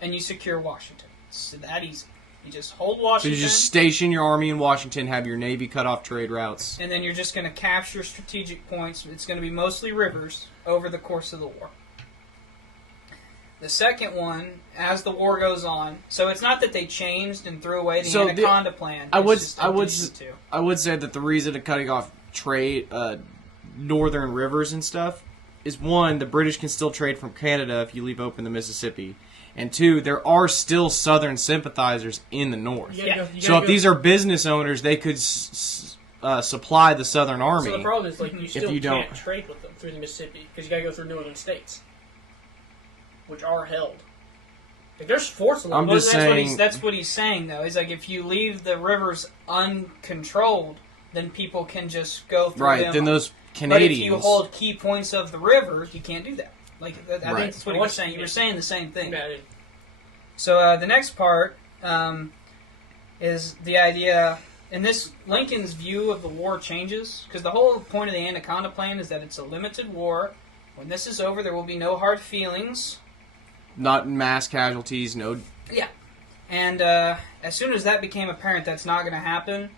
and you secure Washington. It's that easy. You just hold Washington. So you just station your army in Washington, have your Navy cut off trade routes. And then you're just going to capture strategic points. It's going to be mostly rivers over the course of the war. The second one, as the war goes on, so it's not that they changed and threw away the Anaconda Plan. I would say that the reason of cutting off trade, northern rivers and stuff, is 1, the British can still trade from Canada if you leave open the Mississippi, and 2, there are still Southern sympathizers in the North. So if these are business owners, they could supply the Southern Army. So the problem is, like, you still can't trade with them through the Mississippi because you got to go through northern states, which are held. Like, there's force along. I'm just saying. That's what he's saying, though. Is like if you leave the rivers uncontrolled, then people can just go through them. Right. Then those Canadians. But if you hold key points of the rivers, you can't do that. Like I think that's what he was saying. You were saying the same thing. Yeah, so the next part is the idea, and this Lincoln's view of the war changes because the whole point of the Anaconda Plan is that it's a limited war. When this is over, there will be no hard feelings. Not mass casualties, no... Yeah. And as soon as that became apparent that's not going to happen,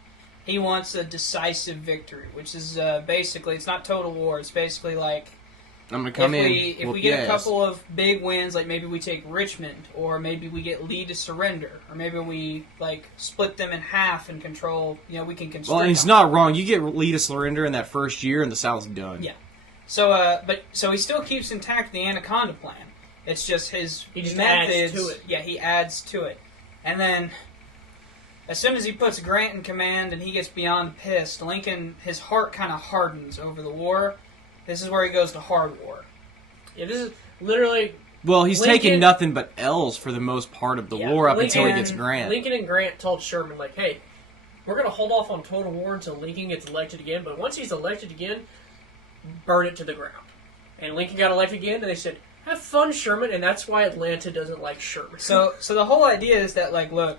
he wants a decisive victory, which is basically, it's not total war, it's basically like... I'm going to come if we get a couple of big wins, like maybe we take Richmond, or maybe we get Lee to surrender, or maybe we like split them in half and control, we can constrict Well, and he's not wrong. You get Lee to surrender in that first year and the South's done. Yeah. So, so he still keeps intact the Anaconda Plan. It's just his methods. Adds to it. Yeah, he adds to it. And then, as soon as he puts Grant in command and he gets beyond pissed, Lincoln, his heart kind of hardens over the war. This is where he goes to hard war. Yeah, this is literally... Well, he's taking nothing but L's for the most part of the war up until he gets Grant. Lincoln and Grant told Sherman, like, hey, we're going to hold off on total war until Lincoln gets elected again, but once he's elected again, burn it to the ground. And Lincoln got elected again, and they said... Have fun, Sherman, and that's why Atlanta doesn't like Sherman. So the whole idea is that, like, look,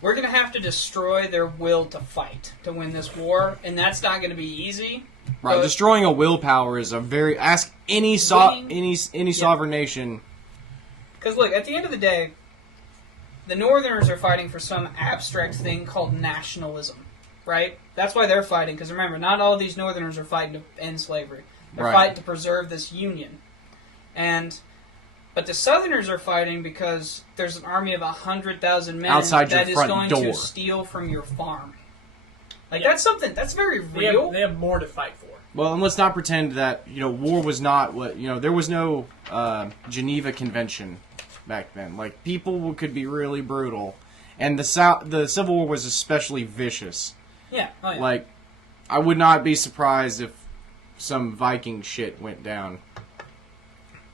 we're going to have to destroy their will to fight to win this war, and that's not going to be easy. Right, destroying a willpower is a very... Ask any sovereign nation. Because, look, at the end of the day, the Northerners are fighting for some abstract thing called nationalism, right? That's why they're fighting, because remember, not all of these Northerners are fighting to end slavery. They're fighting to preserve this union. But the Southerners are fighting because there's an army of 100,000 men outside that your front is going door. to steal from your farm. Like, that's something, that's very real. They have more to fight for. Well, and let's not pretend that, war was not what, there was no Geneva Convention back then. Like, people could be really brutal. And the Civil War was especially vicious. Yeah, oh yeah. Like, I would not be surprised if some Viking shit went down.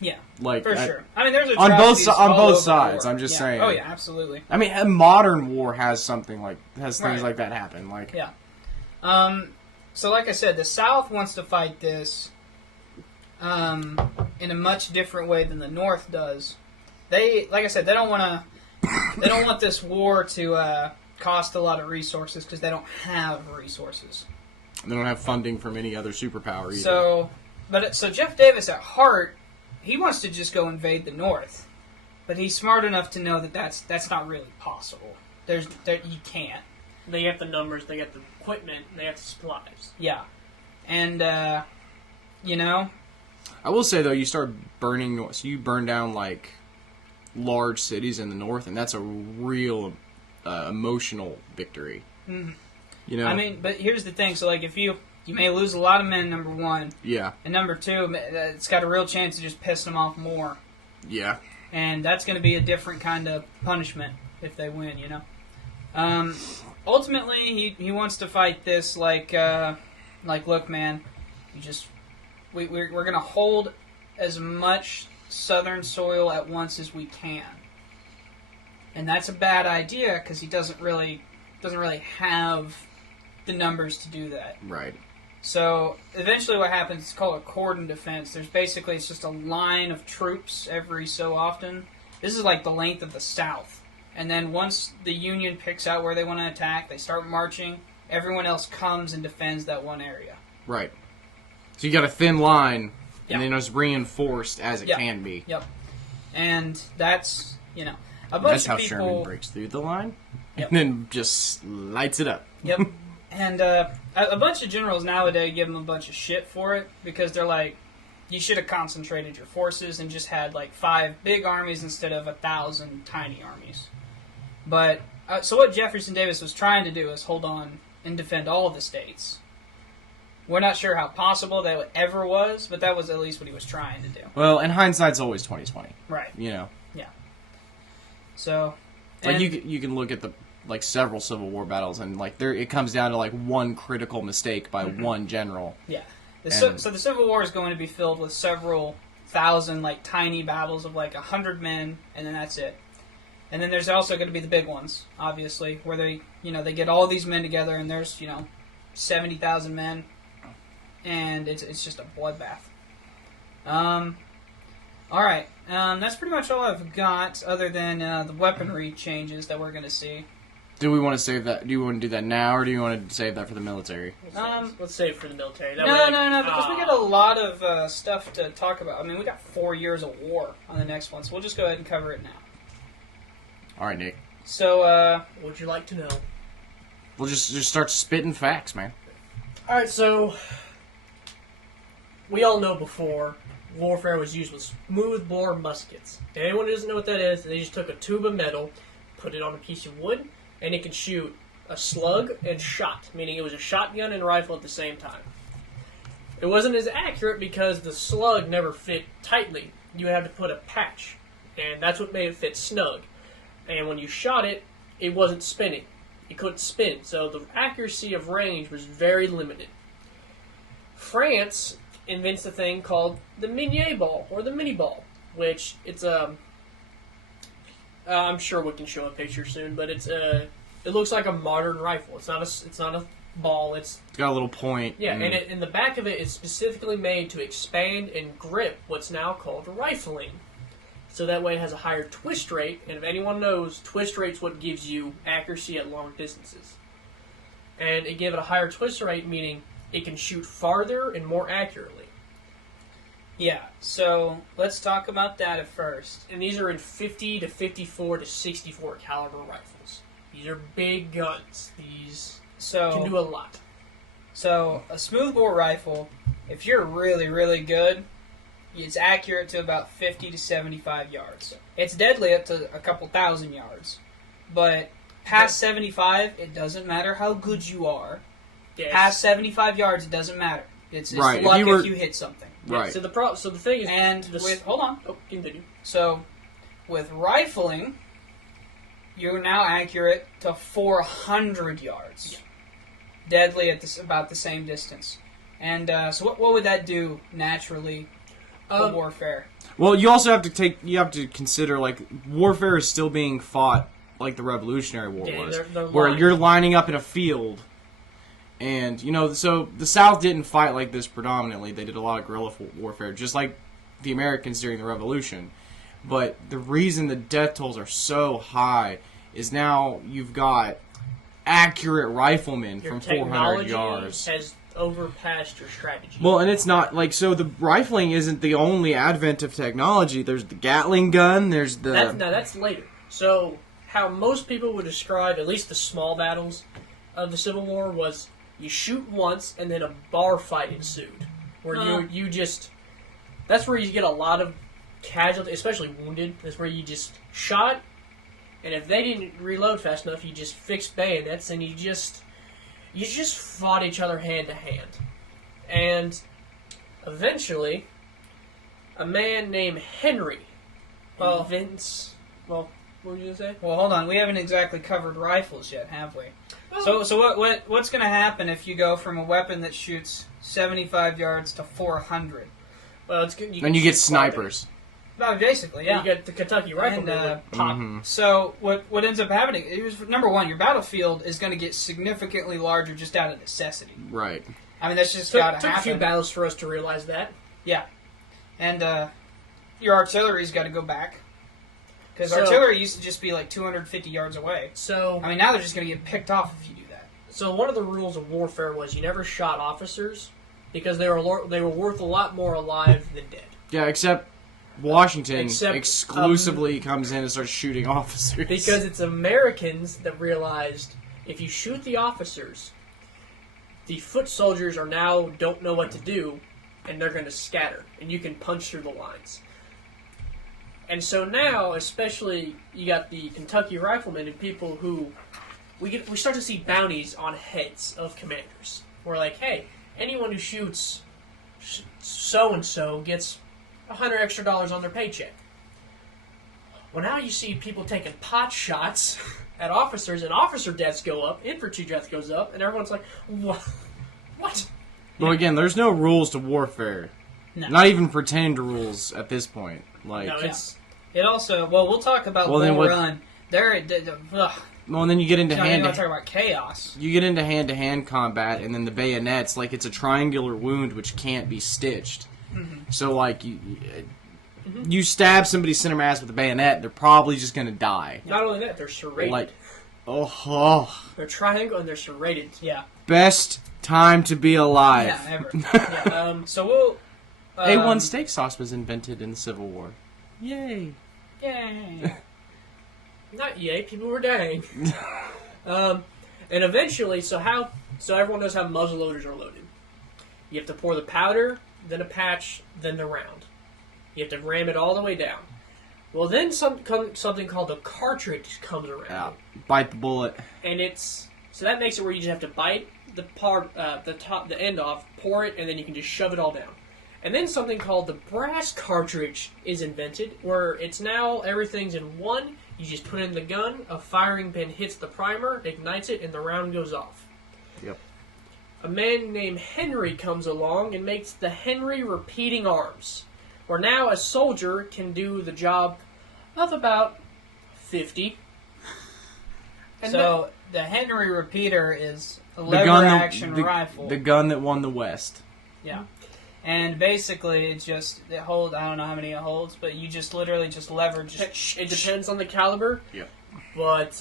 Yeah, like for sure. I mean, there's on both over sides. war. I'm just saying. Oh yeah, absolutely. I mean, a modern war has things like that happen. Like yeah. So like I said, the South wants to fight this in a much different way than the North does. They, like I said, they don't want this war to cost a lot of resources because they don't have resources. They don't have funding from any other superpower either. So Jeff Davis at heart, he wants to just go invade the North, but he's smart enough to know that that's not really possible. You can't. They have the numbers, they have the equipment, they have the supplies. Yeah, and I will say though, you burn down like large cities in the North, and that's a real emotional victory. Mm-hmm. I mean, but here's the thing. So like, if you may lose a lot of men, number one. Yeah. And number two, it's got a real chance of just pissing them off more. Yeah. And that's going to be a different kind of punishment if they win, you know? Ultimately, he wants to fight this like, look, man, we're going to hold as much southern soil at once as we can. And that's a bad idea because he doesn't really have the numbers to do that. Right. So eventually what happens is called a cordon defense. It's just a line of troops every so often. This is like the length of the South. And then once the Union picks out where they want to attack, they start marching. Everyone else comes and defends that one area. Right. So you got a thin line, Yep. and then it's reinforced as it Yep. can be. Yep. And that's, a bunch That's how of people... Sherman breaks through the line, Yep. and then just lights it up. Yep. And a bunch of generals nowadays give them a bunch of shit for it because they're like, you should have concentrated your forces and just had like 5 big armies instead of 1,000 tiny armies. But so what Jefferson Davis was trying to do is hold on and defend all of the states. We're not sure how possible that ever was, but that was at least what he was trying to do. Well, and hindsight's always 20/20. Right. You know. Yeah. So, Like and- you can look at the several Civil War battles, and it comes down to one critical mistake by one general. Yeah. And- So the Civil War is going to be filled with several thousand tiny battles of 100 men, and then that's it. And then there's also going to be the big ones, obviously, where they get all these men together, and there's 70,000 men, and it's just a bloodbath. All right, that's pretty much all I've got, other than the weaponry changes that we're going to see. Do we want to save that? Do you want to do that now, or do you want to save that for the military? Let's save it for the military. That No, way, because we got a lot of stuff to talk about. I mean, we got 4 years of war on the next one, so we'll just go ahead and cover it now. All right, Nick. So, What would you like to know? We'll just start spitting facts, man. All right, so we all know before warfare was used with smooth-bore muskets. And anyone who doesn't know what that is, they just took a tube of metal, put it on a piece of wood, and it could shoot a slug and shot, meaning it was a shotgun and rifle at the same time. It wasn't as accurate because the slug never fit tightly. You had to put a patch, and that's what made it fit snug. And when you shot it, it wasn't spinning. It couldn't spin, so the accuracy of range was very limited. France invents a thing called the Meniere Ball, or the Mini Ball, which it's I'm sure we can show a picture soon, but it looks like a modern rifle. It's not a ball. It's got a little point. Yeah, and in the back of it is specifically made to expand and grip what's now called rifling. So that way it has a higher twist rate, and if anyone knows, twist rate's what gives you accuracy at long distances. And it gave it a higher twist rate, meaning it can shoot farther and more accurately. yeah. So let's talk about that at first. And these are in 50 to 54 to 64 caliber rifles. These are big guns. These can do a lot. So a smoothbore rifle, if you're really, really good, it's accurate to about 50 to 75 yards. It's deadly up to a couple thousand yards. But past 75, it doesn't matter how good you are. Yes. Past 75 yards, it doesn't matter. It's Right. luck If if you you hit something. Right. So the thing is, And hold on. Oh, continue. So with rifling, you're now accurate to 400 yards. Yeah. Deadly at about the same distance. And so what would that do naturally for warfare? Well, you also have to consider warfare is still being fought like the Revolutionary War Yeah, was, they're where lined. you're lining up in a field, and so the South didn't fight like this predominantly. They did a lot of guerrilla warfare, just like the Americans during the Revolution. But the reason the death tolls are so high is now you've got accurate riflemen Your from 400 technology yards. has overpassed your strategy. Well, and it's not so the rifling isn't the only advent of technology. There's the Gatling gun. There's the That's later. So how most people would describe at least the small battles of the Civil War was you shoot once and then a bar fight ensued, where you just that's where you get a lot of casualty, especially wounded. That's where you just shot, and if they didn't reload fast enough, you just fixed bayonets and you just fought each other hand to hand. And eventually, a man named Henry Well, What were you going to say? Well, hold on. We haven't exactly covered rifles yet, have we? Well, So what's going to happen if you go from a weapon that shoots 75 yards to 400? Well, it's good. And you get snipers. Well, basically, yeah. You get the Kentucky Rifleman And, pop. So what ends up happening is, number one, your battlefield is going to get significantly larger just out of necessity. Right. I mean, that's just got to Took happen. a few battles for us to realize that. Yeah. And your artillery's got to go back. Because So- artillery used to just be like 250 yards away. So, I mean, now they're just going to get picked off if you do that. so one of the rules of warfare was you never shot officers because they were worth a lot more alive than dead. Yeah, except Washington Except, exclusively comes in and starts shooting officers. Because it's Americans that realized if you shoot the officers, the foot soldiers don't know what to do, and they're going to scatter, and you can punch through the lines. And so now, especially, you got the Kentucky Riflemen and people who we start to see bounties on heads of commanders. We're like, hey, anyone who shoots so and so gets $100 extra on their paycheck. Well, now you see people taking pot shots at officers, and officer deaths go up, infantry deaths goes up, and everyone's like, what? Well, again, there's no rules to warfare. No. Not even pretend rules at this point. Like, No, it's It also, we'll talk about Well, then Bull what- Run. well, and then you get into Now you hand want to talk about chaos. you get into hand-to-hand combat, and then the bayonets, like, it's a triangular wound which can't be stitched. So, like, you stab somebody center mass with a bayonet, they're probably just gonna die. not only that, they're serrated. Like, oh, They're triangle and they're serrated. Yeah. best time to be alive. Yeah, ever. Yeah. So we'll... A1 steak sauce was invented in the Civil War. Yay. Yay. Not yay, people were dying. And eventually, so everyone knows how muzzleloaders are loaded. You have to pour the powder, then a patch, then the round. You have to ram it all the way down. Well, then something called a cartridge comes around. Yeah. Bite the bullet. And so that makes it where you just have to bite the end off, pour it, and then you can just shove it all down. And then something called the brass cartridge is invented, where it's now everything's in one. You just put it in the gun, a firing pin hits the primer, ignites it, and the round goes off. Yep. A man named Henry comes along and makes the Henry repeating arms, where now a soldier can do the job of about 50. And So the Henry repeater is a lever-action rifle. The gun that won the West. Yeah. And basically, it holds, I don't know how many it holds, but you just literally just leverage. it depends on the caliber. Yep. But,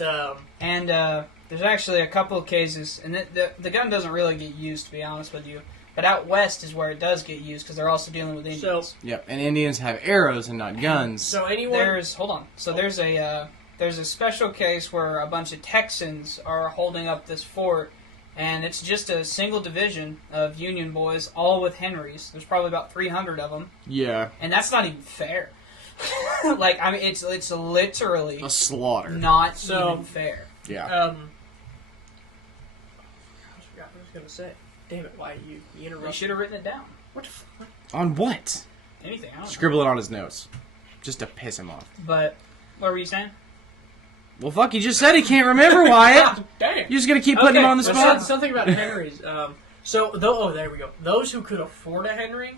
And there's actually a couple of cases, and the gun doesn't really get used, to be honest with you. But out west is where it does get used, because they're also dealing with Indians. Yep, and Indians have arrows and not guns. so anyone... There's a special case where a bunch of Texans are holding up this fort, and it's just a single division of Union boys, all with Henrys. There's probably about 300 of them, Yeah. and that's not even fair. Like, I mean, it's literally A slaughter. not So- even fair. Yeah. I forgot what I was going to say. Damn it, why you You interrupted? should have written it down. What the fuck? On what? Anything, I don't know. Scribble it on his notes. Just to piss him off. But, what were you saying? Well, fuck, he just said he can't remember, Wyatt. Dang. You're just gonna keep putting him on the well, spot? Something about Henrys. There we go. Those who could afford a Henry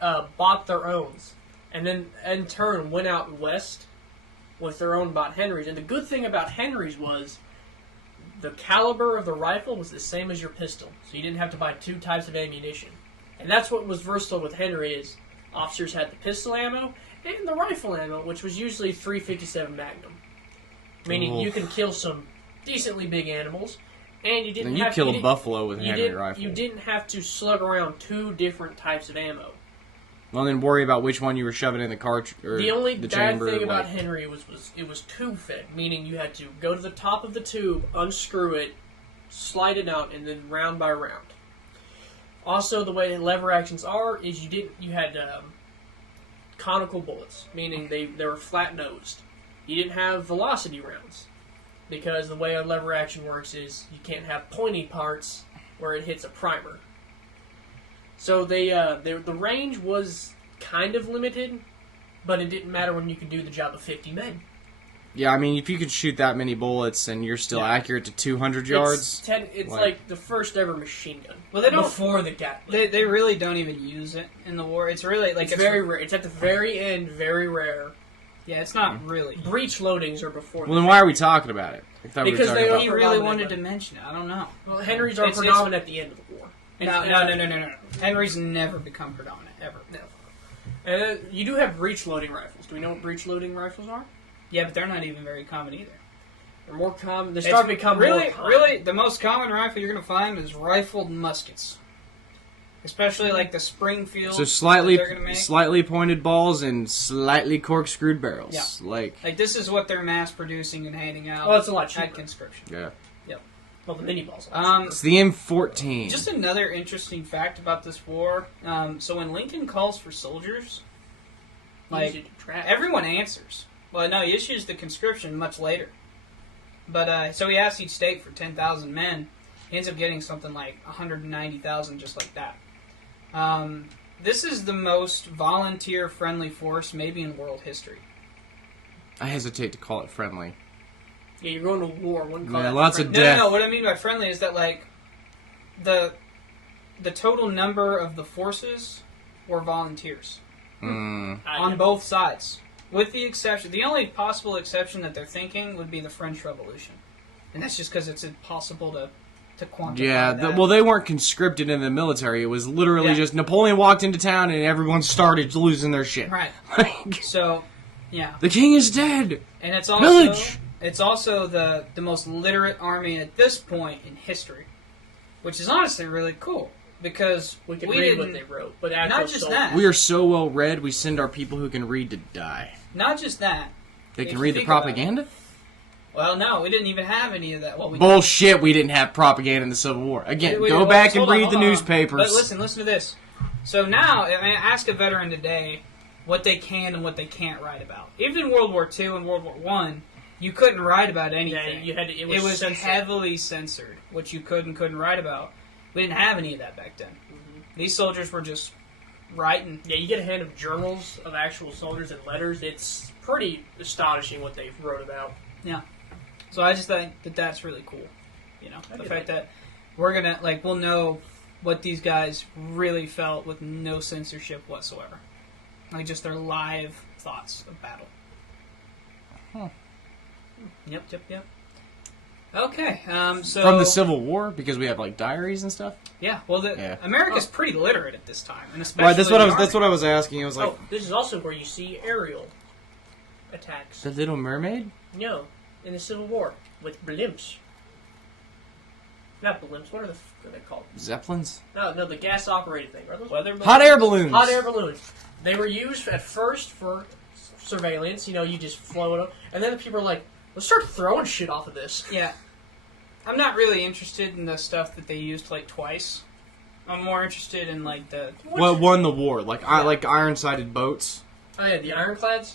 bought their owns, and then in turn went out west with their own bought Henrys. And the good thing about Henrys was the caliber of the rifle was the same as your pistol, so you didn't have to buy two types of ammunition. And that's what was versatile with Henry is officers had the pistol ammo and the rifle ammo, which was usually .357 Magnum, meaning you can kill some decently big animals, and you didn't And you have kill to, a buffalo with a Henry didn't, rifle. You didn't have to slug around two different types of ammo. Well, then worry about which one you were shoving in the cartridge or The only the bad chamber. thing about like, Henry was it was tube fed, meaning you had to go to the top of the tube, unscrew it, slide it out, and then round by round. Also, the way lever actions are is you had conical bullets, meaning they were flat nosed. You didn't have velocity rounds because the way a lever action works is you can't have pointy parts where it hits a primer. So the range was kind of limited, but it didn't matter when you could do the job of 50 men. Yeah, I mean, if you could shoot that many bullets and you're still accurate to 200 yards... It's like the first ever machine gun. Well, they don't... Before the Gatling. They really don't even use it in the war. It's really... like it's very rare. It's at the very end, very rare. Yeah, it's not really. Breech loadings are before. Well, then why are we talking about it? Because he really wanted to mention it. I don't know. Well, Henry's are predominant at the end of the war. No. Henry's never become predominant, ever. No. You do have breech loading rifles. Do we know what breech loading rifles are? Yeah, but they're not even very common either. They're more common. They start to become really, more common. Really, the most common rifle you're going to find is rifled muskets. Especially like the Springfield. So slightly pointed balls and slightly corkscrewed barrels. Yeah. Like this is what they're mass producing and handing out. Oh, it's a lot cheaper. At conscription. Yeah. Yep. Well, the mini balls. It's the M14. Just another interesting fact about this war. So when Lincoln calls for soldiers, everyone answers. Well, no, he issues the conscription much later. But so he asks each state for 10,000 men. He ends up getting something like 190,000 just like that. This is the most volunteer-friendly force maybe in world history. I hesitate to call it friendly. Yeah, you're going to war. Lots of death. No, what I mean by friendly is that like the total number of the forces were volunteers on both sides, with the exception. The only possible exception that they're thinking would be the French Revolution, and that's just because it's impossible to quantify. Yeah, that. Well, they weren't conscripted in the military. It was literally just Napoleon walked into town and everyone started losing their shit. Right. So, yeah. The king is dead. And it's also Pillage. It's also the most literate army at this point in history, which is honestly really cool because we can read what they wrote. But not just that. We are so well read. We send our people who can read to die. Not just that. They can read the propaganda. Well, no, we didn't even have any of that. Well, Bullshit, we didn't have propaganda in the Civil War. Again, go back and read the newspapers. But listen to this. So now, I mean, ask a veteran today what they can and what they can't write about. Even in World War II and World War I, you couldn't write about anything. Yeah, it was heavily censored, what you could and couldn't write about. We didn't have any of that back then. Mm-hmm. These soldiers were just writing. Yeah, you get a hand of journals of actual soldiers and letters. It's pretty astonishing what they wrote about. Yeah. So I just think that that's really cool. You know, the fact that we're going to, we'll know what these guys really felt with no censorship whatsoever. Like, just their live thoughts of battle. Huh. Yep. Okay, so... From the Civil War, because we have, diaries and stuff? Yeah, well, America's pretty literate at this time, and especially that's what I was asking. I was like... this is also where you see aerial attacks. The Little Mermaid? No. In the Civil War with blimps. Not blimps. What are they called? Zeppelins? No, the gas-operated thing. Are those weather balloons? Hot air balloons. Hot air balloons. They were used at first for surveillance. You know, you just float them, and then the people are like, "Let's start throwing shit off of this." Yeah, I'm not really interested in the stuff that they used twice. I'm more interested in the what won the war, like iron-sided boats. Oh yeah, the ironclads.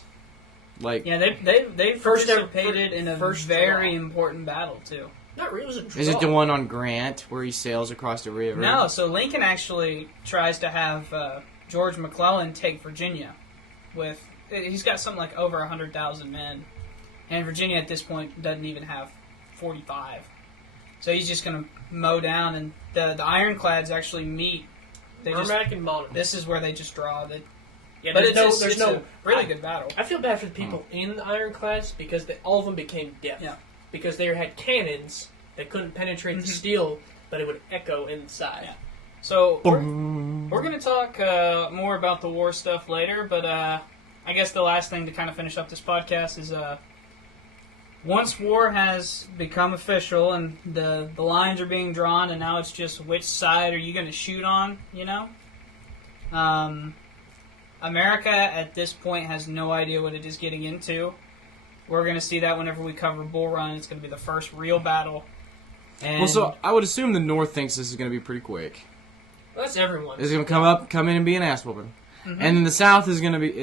They participated in a very important battle too. Not really. It was a draw. Is it the one on Grant where he sails across the river? No. So Lincoln actually tries to have George McClellan take Virginia. He's got something like over 100,000 men, and Virginia at this point doesn't even have 45. So he's just going to mow down, and the ironclads actually meet. Merrimack and Monmouth. This is where they just draw. Yeah, but it's a really good battle. I feel bad for the people in the ironclads because all of them became deaf. Yeah. Because they had cannons that couldn't penetrate the steel, but it would echo inside. Yeah. So we're going to talk more about the war stuff later, but I guess the last thing to kind of finish up this podcast is once war has become official and the lines are being drawn, and now it's just which side are you going to shoot on, you know? America at this point has no idea what it is getting into. We're going to see that whenever we cover Bull Run. It's going to be the first real battle. And so I would assume the North thinks this is going to be pretty quick. Well, that's everyone. It's going to come in and be an ass whooping. Mm-hmm. And then the South is going to be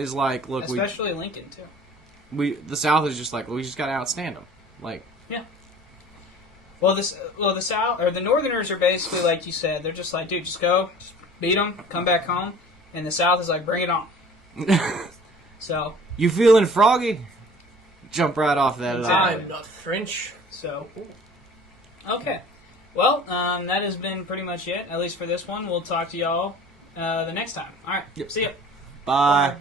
look, especially Lincoln too. The South is just we just got to outstand them. Yeah. Well, the South or the Northerners are basically like you said. They're just like, dude, just go, just beat them, come back home. And the South is like, bring it on. So You feeling froggy? Jump right off that. I'm not French. So, okay. Well, that has been pretty much it, at least for this one. We'll talk to y'all the next time. All right. Yep. See ya. Bye.